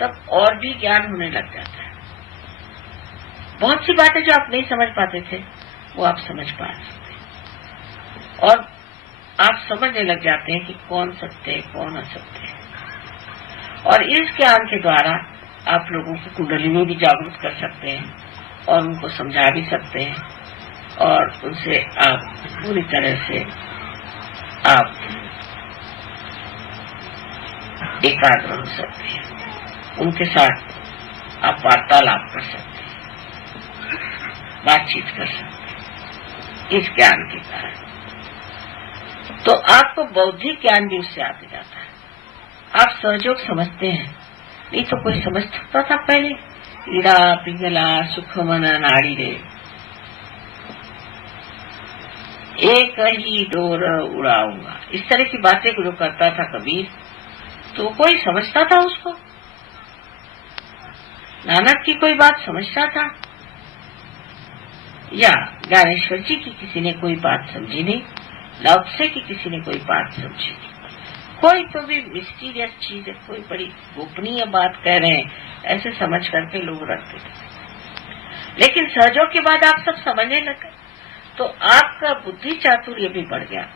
तब और भी ज्ञान होने लग जाता है। बहुत सी बातें जो आप नहीं समझ पाते थे वो आप समझ पा सकते हैं, और आप समझने लग जाते हैं कि कौन सत्य है, कौन असत्य है। और इस ज्ञान के द्वारा आप लोगों की कुंडलिनी भी जागरूक कर सकते हैं और उनको समझा भी सकते हैं, और उनसे आप पूरी तरह से आप एकाग्र हो सकते हैं, उनके साथ आप वार्तालाप कर सकते हैं, बातचीत कर सकते हैं इस ज्ञान के कारण। तो आपको बौद्धिक ज्ञान भी उससे आते जाता है। आप सहयोग समझते हैं, नहीं तो कोई समझता था पहले, ईड़ा पिंगला सुखमन नाड़ी रे, एक ही डोर उड़ाऊंगा, इस तरह की बातें जो करता था कबीर, तो कोई समझता था उसको? नानक की कोई बात समझता था? या ज्ञानेश्वर जी की किसी ने कोई बात समझी नहीं, लाओ त्से की किसी ने कोई बात समझी नहीं। कोई तो भी मिस्टीरियस चीज है, कोई बड़ी गोपनीय बात कह रहे हैं, ऐसे समझ करके लोग रखते थे। लेकिन सहयोग के बाद आप सब समझने लगे तो आपका बुद्धि चातुर्य भी बढ़ गया,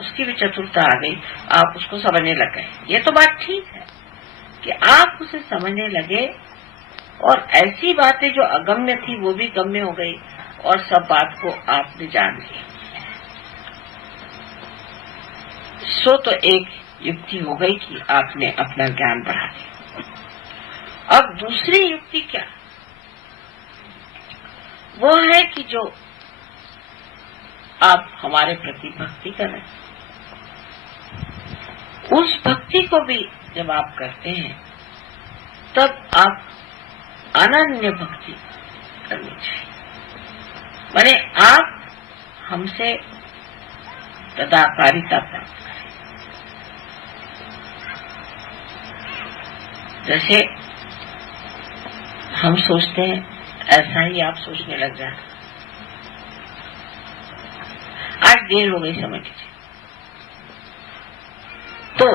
उसकी भी चतुरता आ गई, आप उसको समझने लग गए। ये तो बात ठीक है कि आप उसे समझने लगे, और ऐसी बातें जो अगम्य थी वो भी गम्य हो गई, और सब बात को आपने जान लिया। सो तो एक युक्ति हो गई कि आपने अपना ज्ञान बढ़ा लिया। अब दूसरी युक्ति क्या? वो है कि जो आप हमारे प्रति भक्ति कर रहे हैं, उस भक्ति को भी जब आप करते हैं तब आप अनन्य भक्ति करनी चाहिए। माने आप हमसे तदाकारिता प्राप्त करें। जैसे हम सोचते हैं ऐसा ही आप सोचने लग जाए। आज देर हो गई समझ लीजिए, तो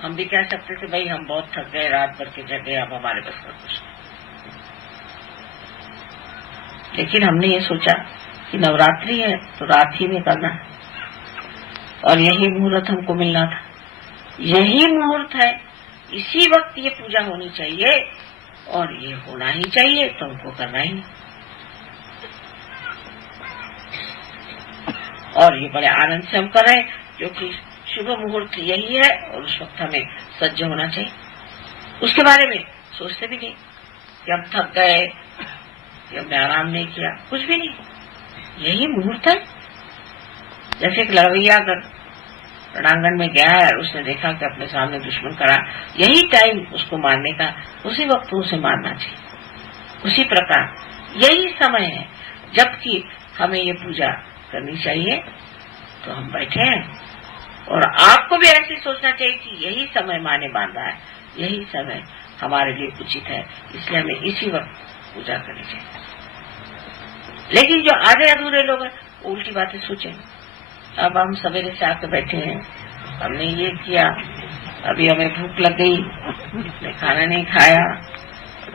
हम भी कह सकते थे भाई हम बहुत थक गए, रात भर के जगे, अब हमारे बस का कुछ नहीं। लेकिन हमने ये सोचा कि नवरात्रि है तो रात ही में करना है और यही मुहूर्त हमको मिलना था, यही मुहूर्त है, इसी वक्त ये पूजा होनी चाहिए और ये होना ही चाहिए, तो हमको करना ही नहीं। और ये बड़े आनंद से हम कर रहे हैं क्योंकि शुभ मुहूर्त यही है और उस वक्त हमें सज्ज होना चाहिए। उसके बारे में सोचते भी नहीं कि हम थक गए कि हमने आराम नहीं किया, कुछ भी नहीं, यही मुहूर्त है। जैसे एक लड़वैया अगर रणांगण में गया है और उसने देखा कि अपने सामने दुश्मन खड़ा, यही टाइम उसको मारने का, उसी वक्त उसे मारना चाहिए। उसी प्रकार यही समय है जबकि हमें ये पूजा करनी चाहिए, तो हम बैठे हैं और आपको भी ऐसे सोचना चाहिए कि यही समय माँ ने बांधा है, यही समय हमारे लिए उचित है, इसलिए हमें इसी वक्त पूजा करनी चाहिए। लेकिन जो आधे अधूरे लोग हैं वो उल्टी बातें सोचेंगे। अब हम सवेरे से आकर बैठे हैं, हमने ये किया, अभी हमें भूख लग गई, हमने खाना नहीं खाया,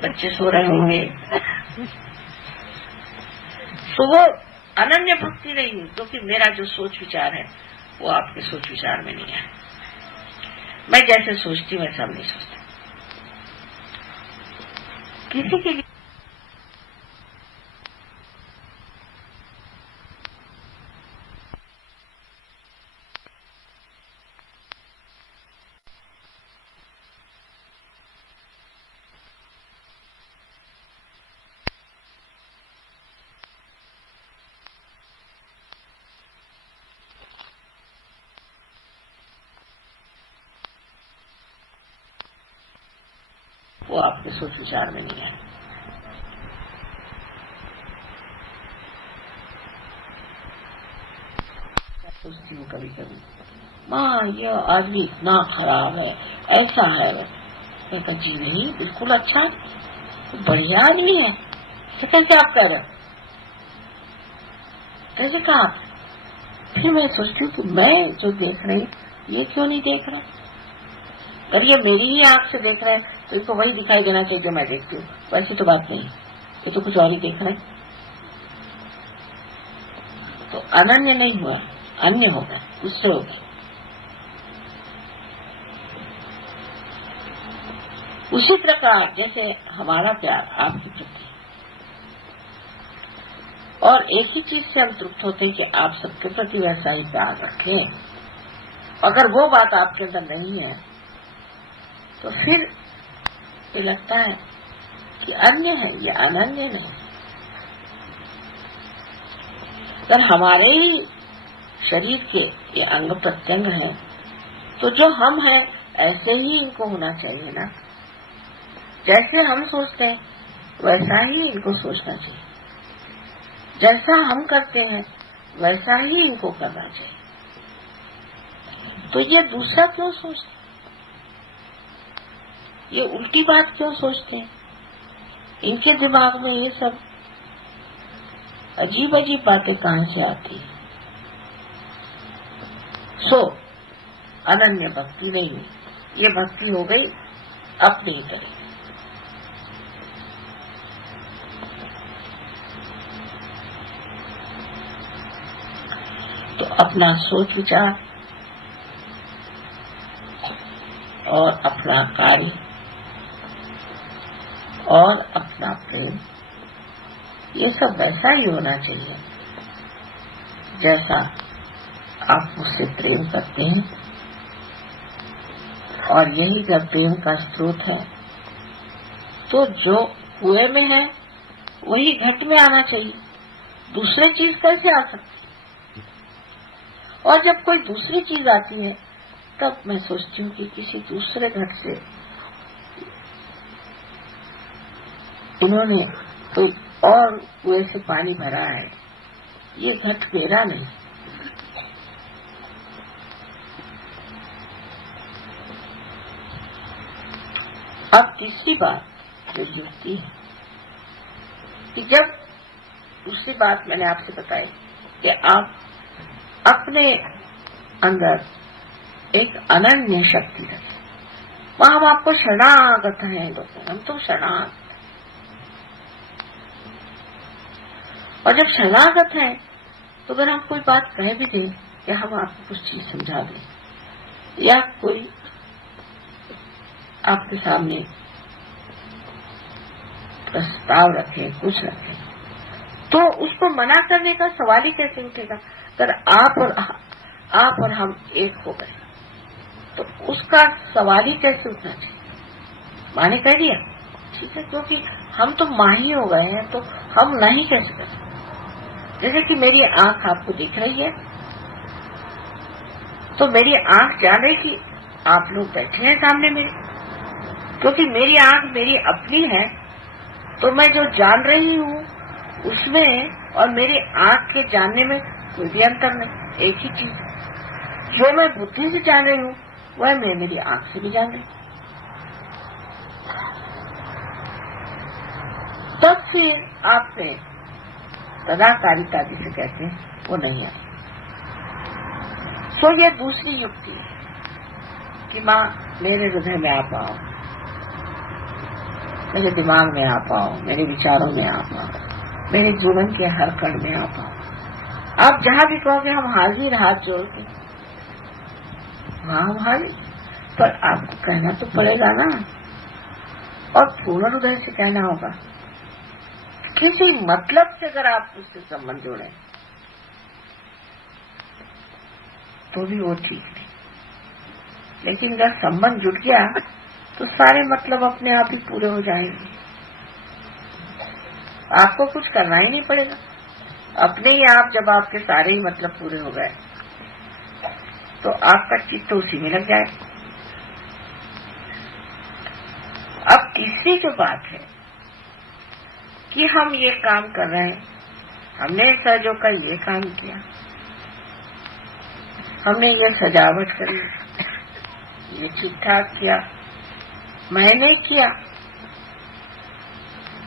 बच्चे सो रहे होंगे, तो वो अनन्य भक्ति नहीं हुई, क्योंकि मेरा जो सोच विचार है वो आपके सोच विचार में नहीं है। मैं जैसे सोचती वैसा हम नहीं सोचता। किसी के लिए वो आपके सोच विचार में नहीं है। सोचती हूँ कभी कभी, माँ यह आदमी इतना खराब है, ऐसा है, मैं कहा जी नहीं, बिल्कुल अच्छा है, तो बढ़िया आदमी है, तो कैसे आप कह रहे हो, कैसे कहा? फिर मैं सोचती हूँ कि मैं जो देख रही ये क्यों नहीं देख रहा? अगर ये मेरी ही आंख से देख रहा है तो इनको वही दिखाई देना चाहिए जो मैं देखती हूँ। वैसी तो बात नहीं, ये तो कुछ और ही देख रहे हैं। तो अनन्य नहीं हुआ, अन्य हो गया, दूसरे हो गए। उसी प्रकार जैसे हमारा प्यार आपकी प्रति, और एक ही चीज से हम तृप्त होते हैं कि आप सबके प्रति वैसा ही प्यार रखें। अगर वो बात आपके अंदर नहीं है तो फिर ये लगता है कि अन्य है, ये अनन्य नहीं। अगर हमारे ही शरीर के ये अंग प्रत्यंग हैं तो जो हम हैं ऐसे ही इनको होना चाहिए ना। जैसे हम सोचते हैं वैसा ही इनको सोचना चाहिए, जैसा हम करते हैं वैसा ही इनको करना चाहिए। तो ये दूसरा क्यों सोचते, ये उल्टी बात क्यों सोचते हैं? इनके दिमाग में ये सब अजीब अजीब बातें कहां से आती है? सो अनन्य भक्ति नहीं हुई, ये भक्ति हो गई अपने ही तरह। तो अपना सोच विचार और अपना कार्य और अपना प्रेम ये सब वैसा ही होना चाहिए जैसा आप मुझसे प्रेम करते हैं, और यही जब प्रेम का स्रोत है तो जो कुएं में है वही घट में आना चाहिए, दूसरी चीज कैसे आ सकती। और जब कोई दूसरी चीज आती है तब मैं सोचती हूँ कि किसी दूसरे घट से इन्होंने कोई और कुएं से पानी भरा है, ये घट मेरा नहीं। अब तीसरी बात जो युक्ति है कि जब दूसरी बात मैंने आपसे बताई कि आप अपने अंदर एक अनन्य शक्ति रखें, वहां हम आपको शरणागत हैं लोग, हम तो शरणागत। और जब शरणागत हैं तो अगर हम कोई बात कह भी दें या हम आपको कुछ चीज समझा दें या कोई आपके सामने प्रस्ताव रखें, कुछ रखें, तो उसको मना करने का सवाल ही कैसे उठेगा। अगर आप और हम एक हो गए तो उसका सवाल ही कैसे उठना चाहिए। माँ ने कह दिया ठीक है, क्योंकि हम तो माँ ही हो गए हैं तो हम नहीं कैसे कर सकते। जैसे कि मेरी आंख आपको दिख रही है तो मेरी आंख जान रही कि आप लोग बैठे हैं सामने मेरे, क्योंकि मेरी आंख मेरी अपनी है तो मैं जो जान रही हूँ उसमें और मेरी आंख के जानने में कोई भी अंतर नहीं, एक ही चीज। जो मैं बुद्धि से जान रही हूँ वह मैं मेरी आंख से भी जान रही हूँ। तब फिर आप में तदाकारिता जिसे कहते हैं वो नहीं आई। तो ये दूसरी युक्ति है कि माँ मेरे हृदय में आ पाओ, मेरे दिमाग में आ पाओ, मेरे विचारों में आ पाओ, मेरे जीवन के हर कण में आ पाओ। आप जहां भी कहोगे हम हाजिर, हाथ जोड़ के वहां हम हाजिर, पर आपको कहना तो पड़ेगा ना, और पूर्ण हृदय से कहना होगा। किसी मतलब से अगर आप उससे संबंध जोड़े तो भी वो ठीक नहीं, लेकिन जब संबंध जुट गया तो सारे मतलब अपने आप ही पूरे हो जाएंगे। आपको कुछ करना ही नहीं पड़ेगा, अपने ही आप जब आपके सारे ही मतलब पूरे हो गए तो आपका चित्त उसी में लग जाए। अब तीसरी जो बात है कि हम ये काम कर रहे हैं, हमने सहयोग का ये काम किया, हमने ये सजावट करी, ये ठीक ठाक किया, मैंने किया,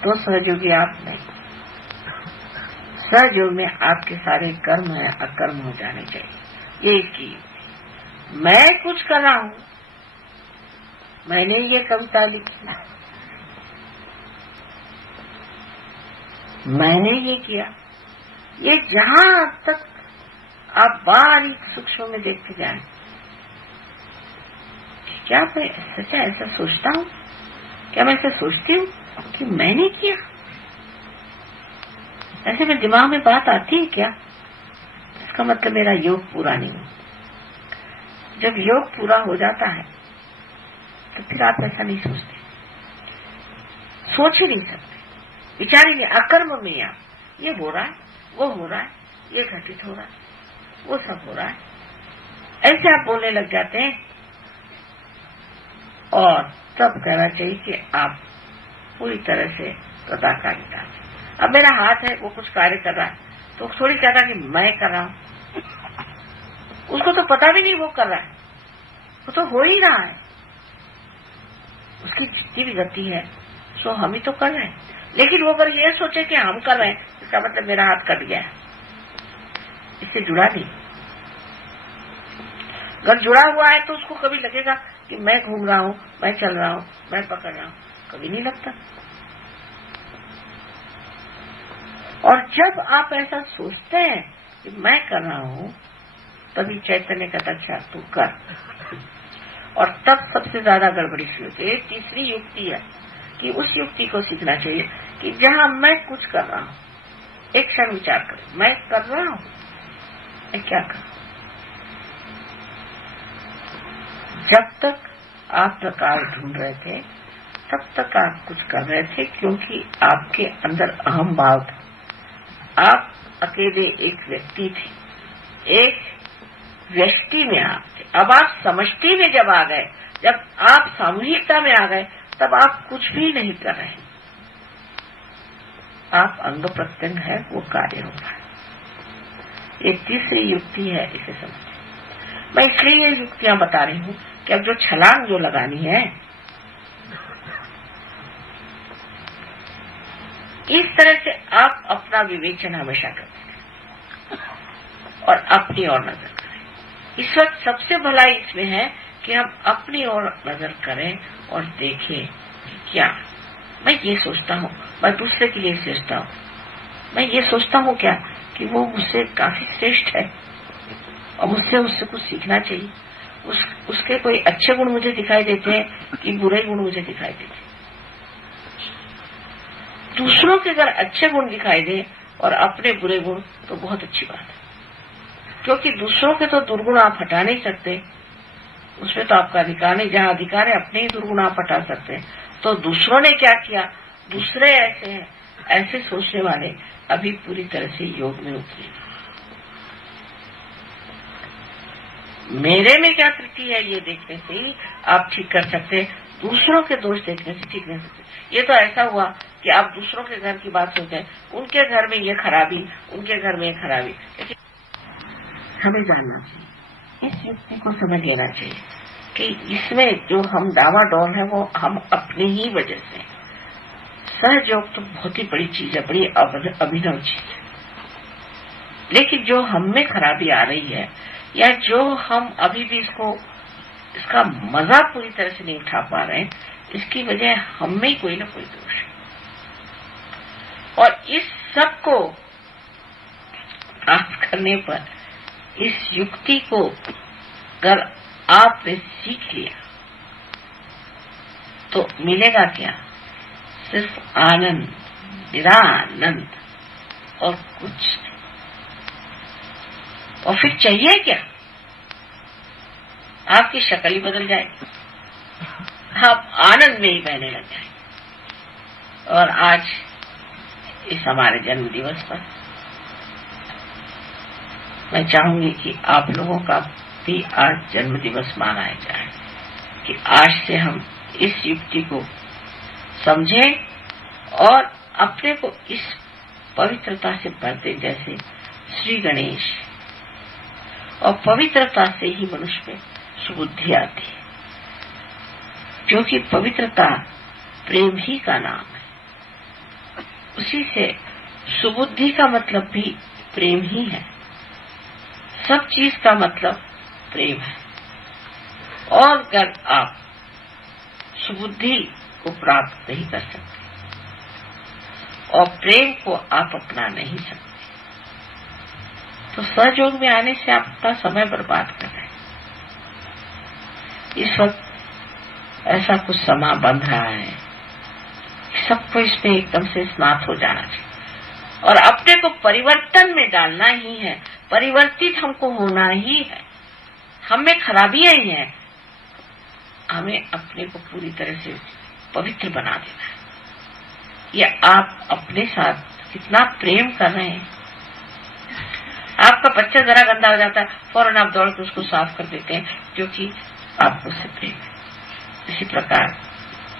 तो सहयोगी आप नहीं। सहयोग में आपके सारे कर्म है अकर्म हो जाने चाहिए। ये इसकी मैं कुछ कर रहा हूं, मैंने ये कविता लिखी, मैंने ये किया, ये जहां तक आप बारीक सूक्ष्म में देखते जाएं, क्या मैं सच्चा ऐसा सोचता हूँ, क्या मैं ऐसा सोचती हूँ कि मैंने किया, ऐसे में दिमाग में बात आती है क्या, इसका मतलब मेरा योग पूरा नहीं हुआ। जब योग पूरा हो जाता है तो फिर आप ऐसा नहीं सोचते, सोच ही नहीं सकते, विचार ही नहीं, अकर्म में आप ये हो रहा है, वो हो रहा है, ये घटित हो रहा है, वो सब हो रहा है, ऐसे आप बोलने लग जाते हैं। और तब कहना चाहिए कि आप पूरी तरह से तदाकारिता। अब मेरा हाथ है वो कुछ कार्य कर रहा है तो थोड़ी कहता कि मैं कर रहा हूं, उसको तो पता भी नहीं वो कर रहा है, वो तो हो ही रहा है, उसकी जितनी भी गति है सो हम ही तो कर रहे हैं। लेकिन वो अगर ये सोचे कि हम कर रहे हैं, इसका मतलब मेरा हाथ कट गया है, इससे जुड़ा नहीं। अगर जुड़ा हुआ है तो उसको कभी लगेगा कि मैं घूम रहा हूं, मैं चल रहा हूं, मैं पकड़ रहा हूं, कभी नहीं लगता। और जब आप ऐसा सोचते हैं कि मैं कर रहा हूं, तभी चैतन्य कहता अच्छा तू कर, और तब सबसे ज्यादा गड़बड़ी शुरू होती है। तीसरी युक्ति है कि उस युक्ति को सीखना चाहिए कि जहां मैं कुछ कर रहा हूं एक क्षण विचार करो, मैं कर रहा हूं, मैं क्या कर रहा हूं। जब तक आप प्रकाश ढूंढ रहे थे तब तक आप कुछ कर रहे थे, क्योंकि आपके अंदर अहम भाव था। आप अकेले एक व्यक्ति थे, एक व्यक्ति में आप थे। अब आप समष्टि में जब आ गए, जब आप सामूहिकता में आ गए, तब आप कुछ भी नहीं कर रहे, आप अंग प्रत्यंग है, वो कार्य हो रहा है। एक तीसरी युक्ति है, इसे समझिए। मैं इसलिए ये युक्तियां बता रही हूं कि अब जो छलांग जो लगानी है, इस तरह से आप अपना विवेचन हमेशा करते हैं और अपनी ओर नजर करें। इस वक्त सबसे भलाई इसमें है कि हम अपनी ओर नजर करें और देखें कि क्या मैं ये सोचता हूँ, मैं दूसरे के लिए सोचता हूँ, मैं ये सोचता हूँ क्या कि वो मुझसे काफी श्रेष्ठ है और मुझसे उससे कुछ सीखना चाहिए। उसके कोई अच्छे गुण मुझे दिखाई देते हैं कि बुरे गुण मुझे दिखाई देते हैं। दूसरों के अगर अच्छे गुण दिखाई दे और अपने बुरे गुण, तो बहुत अच्छी बात है, क्योंकि दूसरों के तो दुर्गुण आप हटा नहीं सकते, उसमें तो आपका अधिकार नहीं। जहां अधिकार है अपने ही दुर्गुण आप हटा सकते हैं। तो दूसरों ने क्या किया, दूसरे ऐसे हैं, ऐसे सोचने वाले अभी पूरी तरह से योग में उतरे। मेरे में क्या त्रुटि है ये देखने से ही आप ठीक कर सकते हैं, दूसरों के दोष देखने से ठीक नहीं सकते। ये तो ऐसा हुआ कि आप दूसरों के घर की बात सोचते हैं, उनके घर में ये खराबी, उनके घर में ये खराबी। हमें जानना चाहिए, इस युक्ति को समझ लेना चाहिए कि इसमें जो हम डावाडोल है वो हम अपनी ही वजह से। सहयोग तो बहुत ही बड़ी चीज है, बड़ी अभिनव चीज है, लेकिन जो हम में खराबी आ रही है या जो हम अभी भी इसका मजा पूरी तरह से नहीं उठा पा रहे हैं, इसकी वजह हम में ही कोई ना कोई दोष है। और इस सब को प्राप्त करने पर इस युक्ति को अगर आपने सीख लिया तो मिलेगा क्या, सिर्फ आनंद, निरानंद और कुछ नहीं। और फिर चाहिए क्या, आपकी शक्ल ही बदल जाएगी, आप आनंद में ही बहने लग जाएंगे। और आज इस हमारे जन्म दिवस पर मैं चाहूंगी कि आप लोगों का भी आज जन्म दिवस मनाया जाए, कि आज से हम इस युक्ति को समझें और अपने को इस पवित्रता से भरते, जैसे श्री गणेश। और पवित्रता से ही मनुष्य में सुबुद्धि आती है, क्योंकि पवित्रता प्रेम ही का नाम है। उसी से सुबुद्धि का मतलब भी प्रेम ही है, सब चीज का मतलब प्रेम है। और अगर आप सुबुद्धि को प्राप्त नहीं कर सकते और प्रेम को आप अपना नहीं सकते, तो सहयोग में आने से आप अपना समय बर्बाद कर रहे हैं। इस वक्त ऐसा कुछ समा बंध रहा है, सबको इसमें एकदम से स्नात हो जाना चाहिए और अपने को परिवर्तन में डालना ही है, परिवर्तित हमको होना ही है। हम में खराबियां ही हैं, हमें अपने को पूरी तरह से पवित्र बना देना है। ये आप अपने साथ कितना प्रेम कर रहे हैं। आपका बच्चा जरा गंदा हो जाता है, फौरन आप दौड़ के उसको साफ कर देते हैं, क्योंकि आपको उससे प्रेम है। इसी प्रकार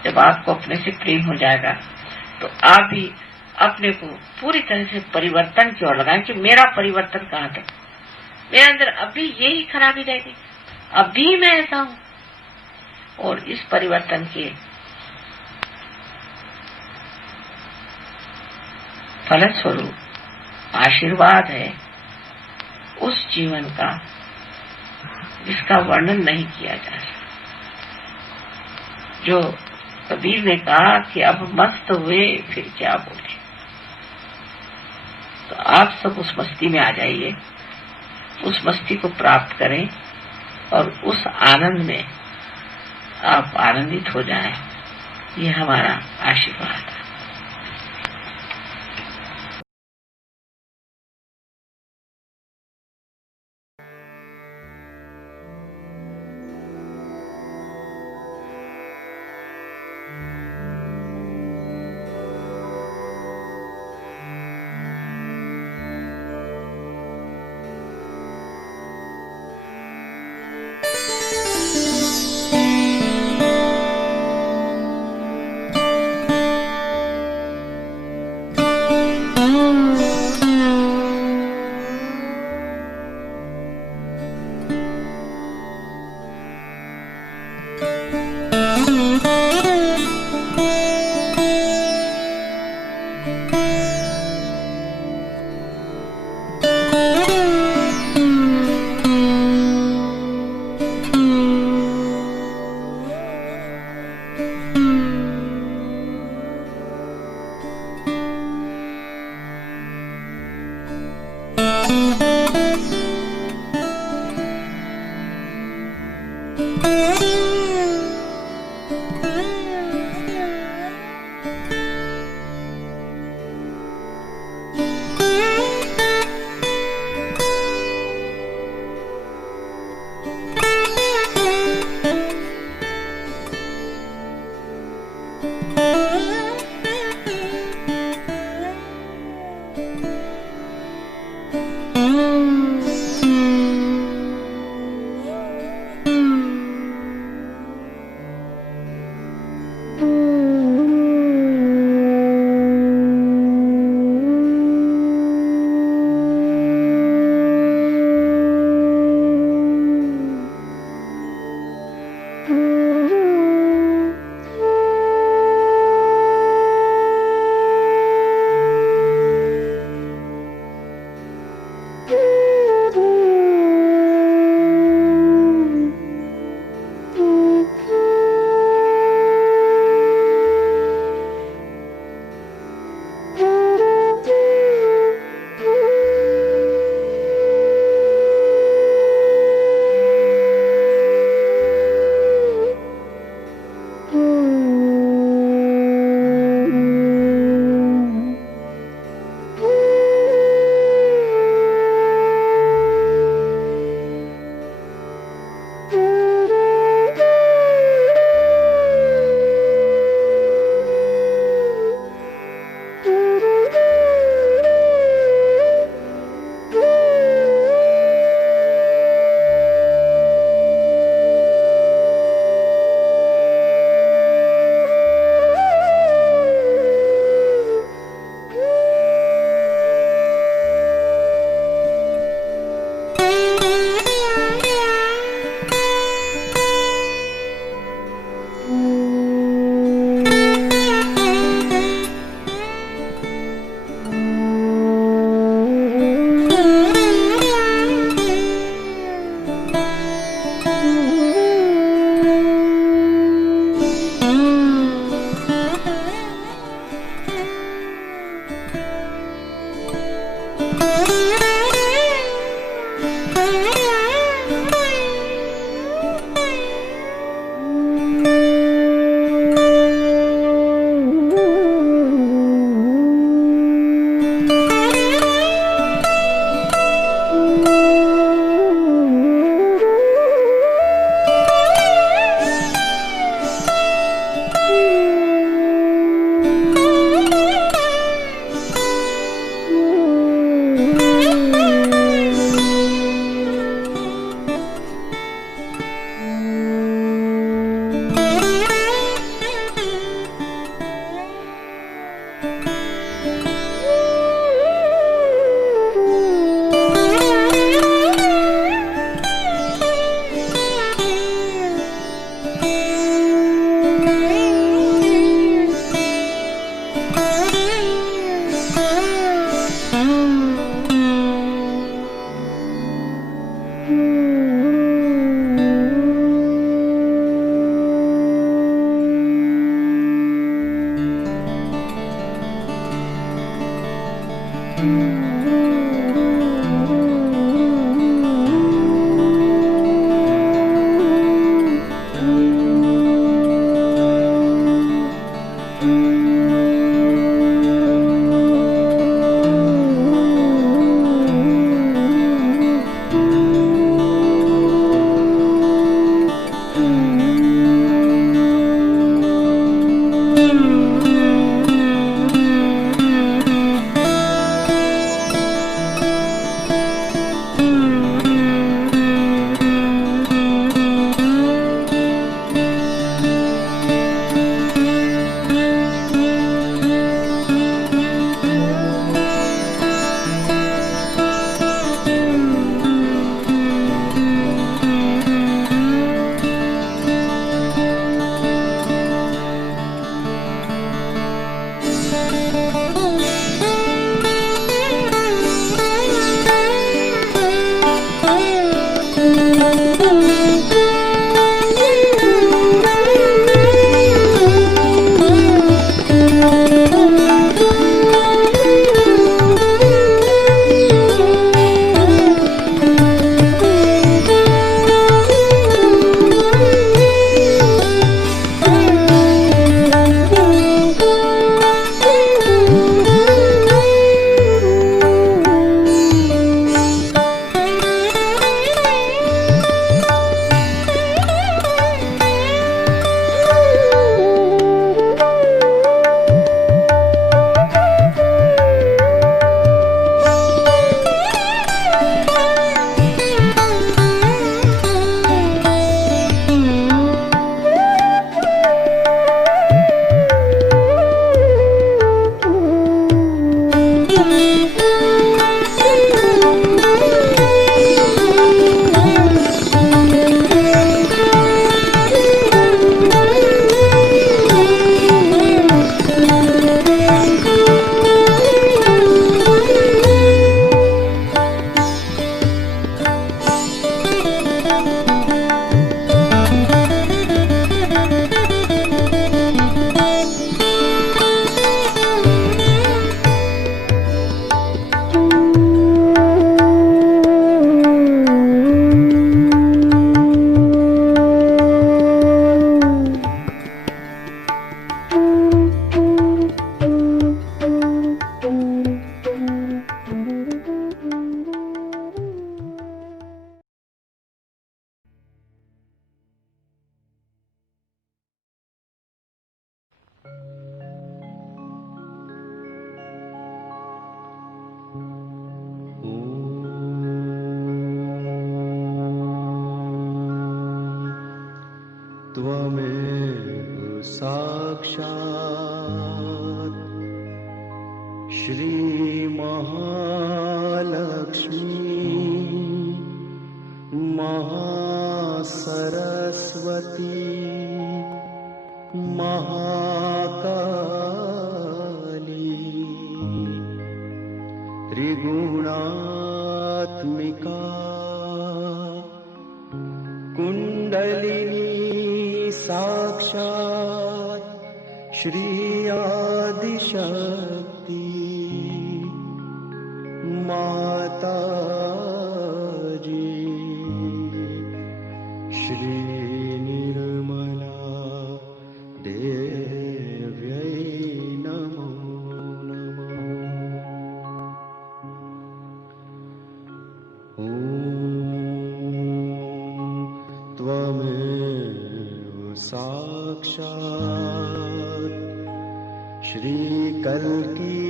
जब आपको अपने से प्रेम हो जाएगा तो आप भी अपने को पूरी तरह से परिवर्तन की ओर लगाएं कि मेरा परिवर्तन कहाँ तक, मेरे अंदर अभी यही खराबी रहेगी, अभी मैं ऐसा हूं। और इस परिवर्तन के फलस्वरूप आशीर्वाद है उस जीवन का जिसका वर्णन नहीं किया जा सकता। जो कबीर ने कहा कि अब मस्त हुए फिर क्या बोले, तो आप सब उस मस्ती में आ जाइए, उस मस्ती को प्राप्त करें और उस आनंद में आप आनंदित हो जाएं। ये हमारा आशीर्वाद है। त्वमेव साक्षात् श्रीमहालक्ष्मी महासरस्वती महाकाली त्रिगुणात्मिका कुण्डलिनी साक्षात् श्री आदिशक्ति माता जी श्री निर्मला देव्यै नमो नमः। ॐ त्वमेव साक्षात् श्रीकल्की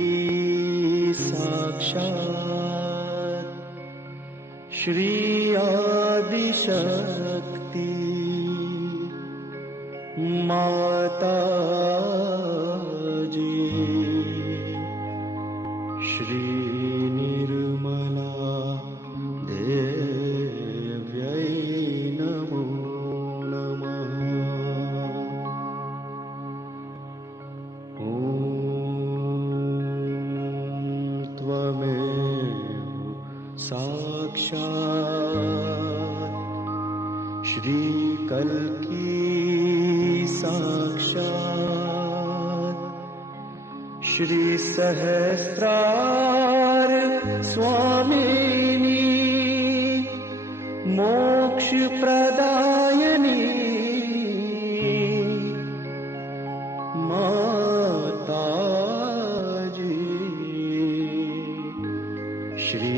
साक्षात् श्री आदिशक्ति माता जी श्री निर्मला देव्यै नमो नमः। ॐ त्वमेव साक्षात् श्रीकल्की साक्षात् श्री सहस्रार स्वामिनी मोक्ष प्रदायिनी माता जी श्री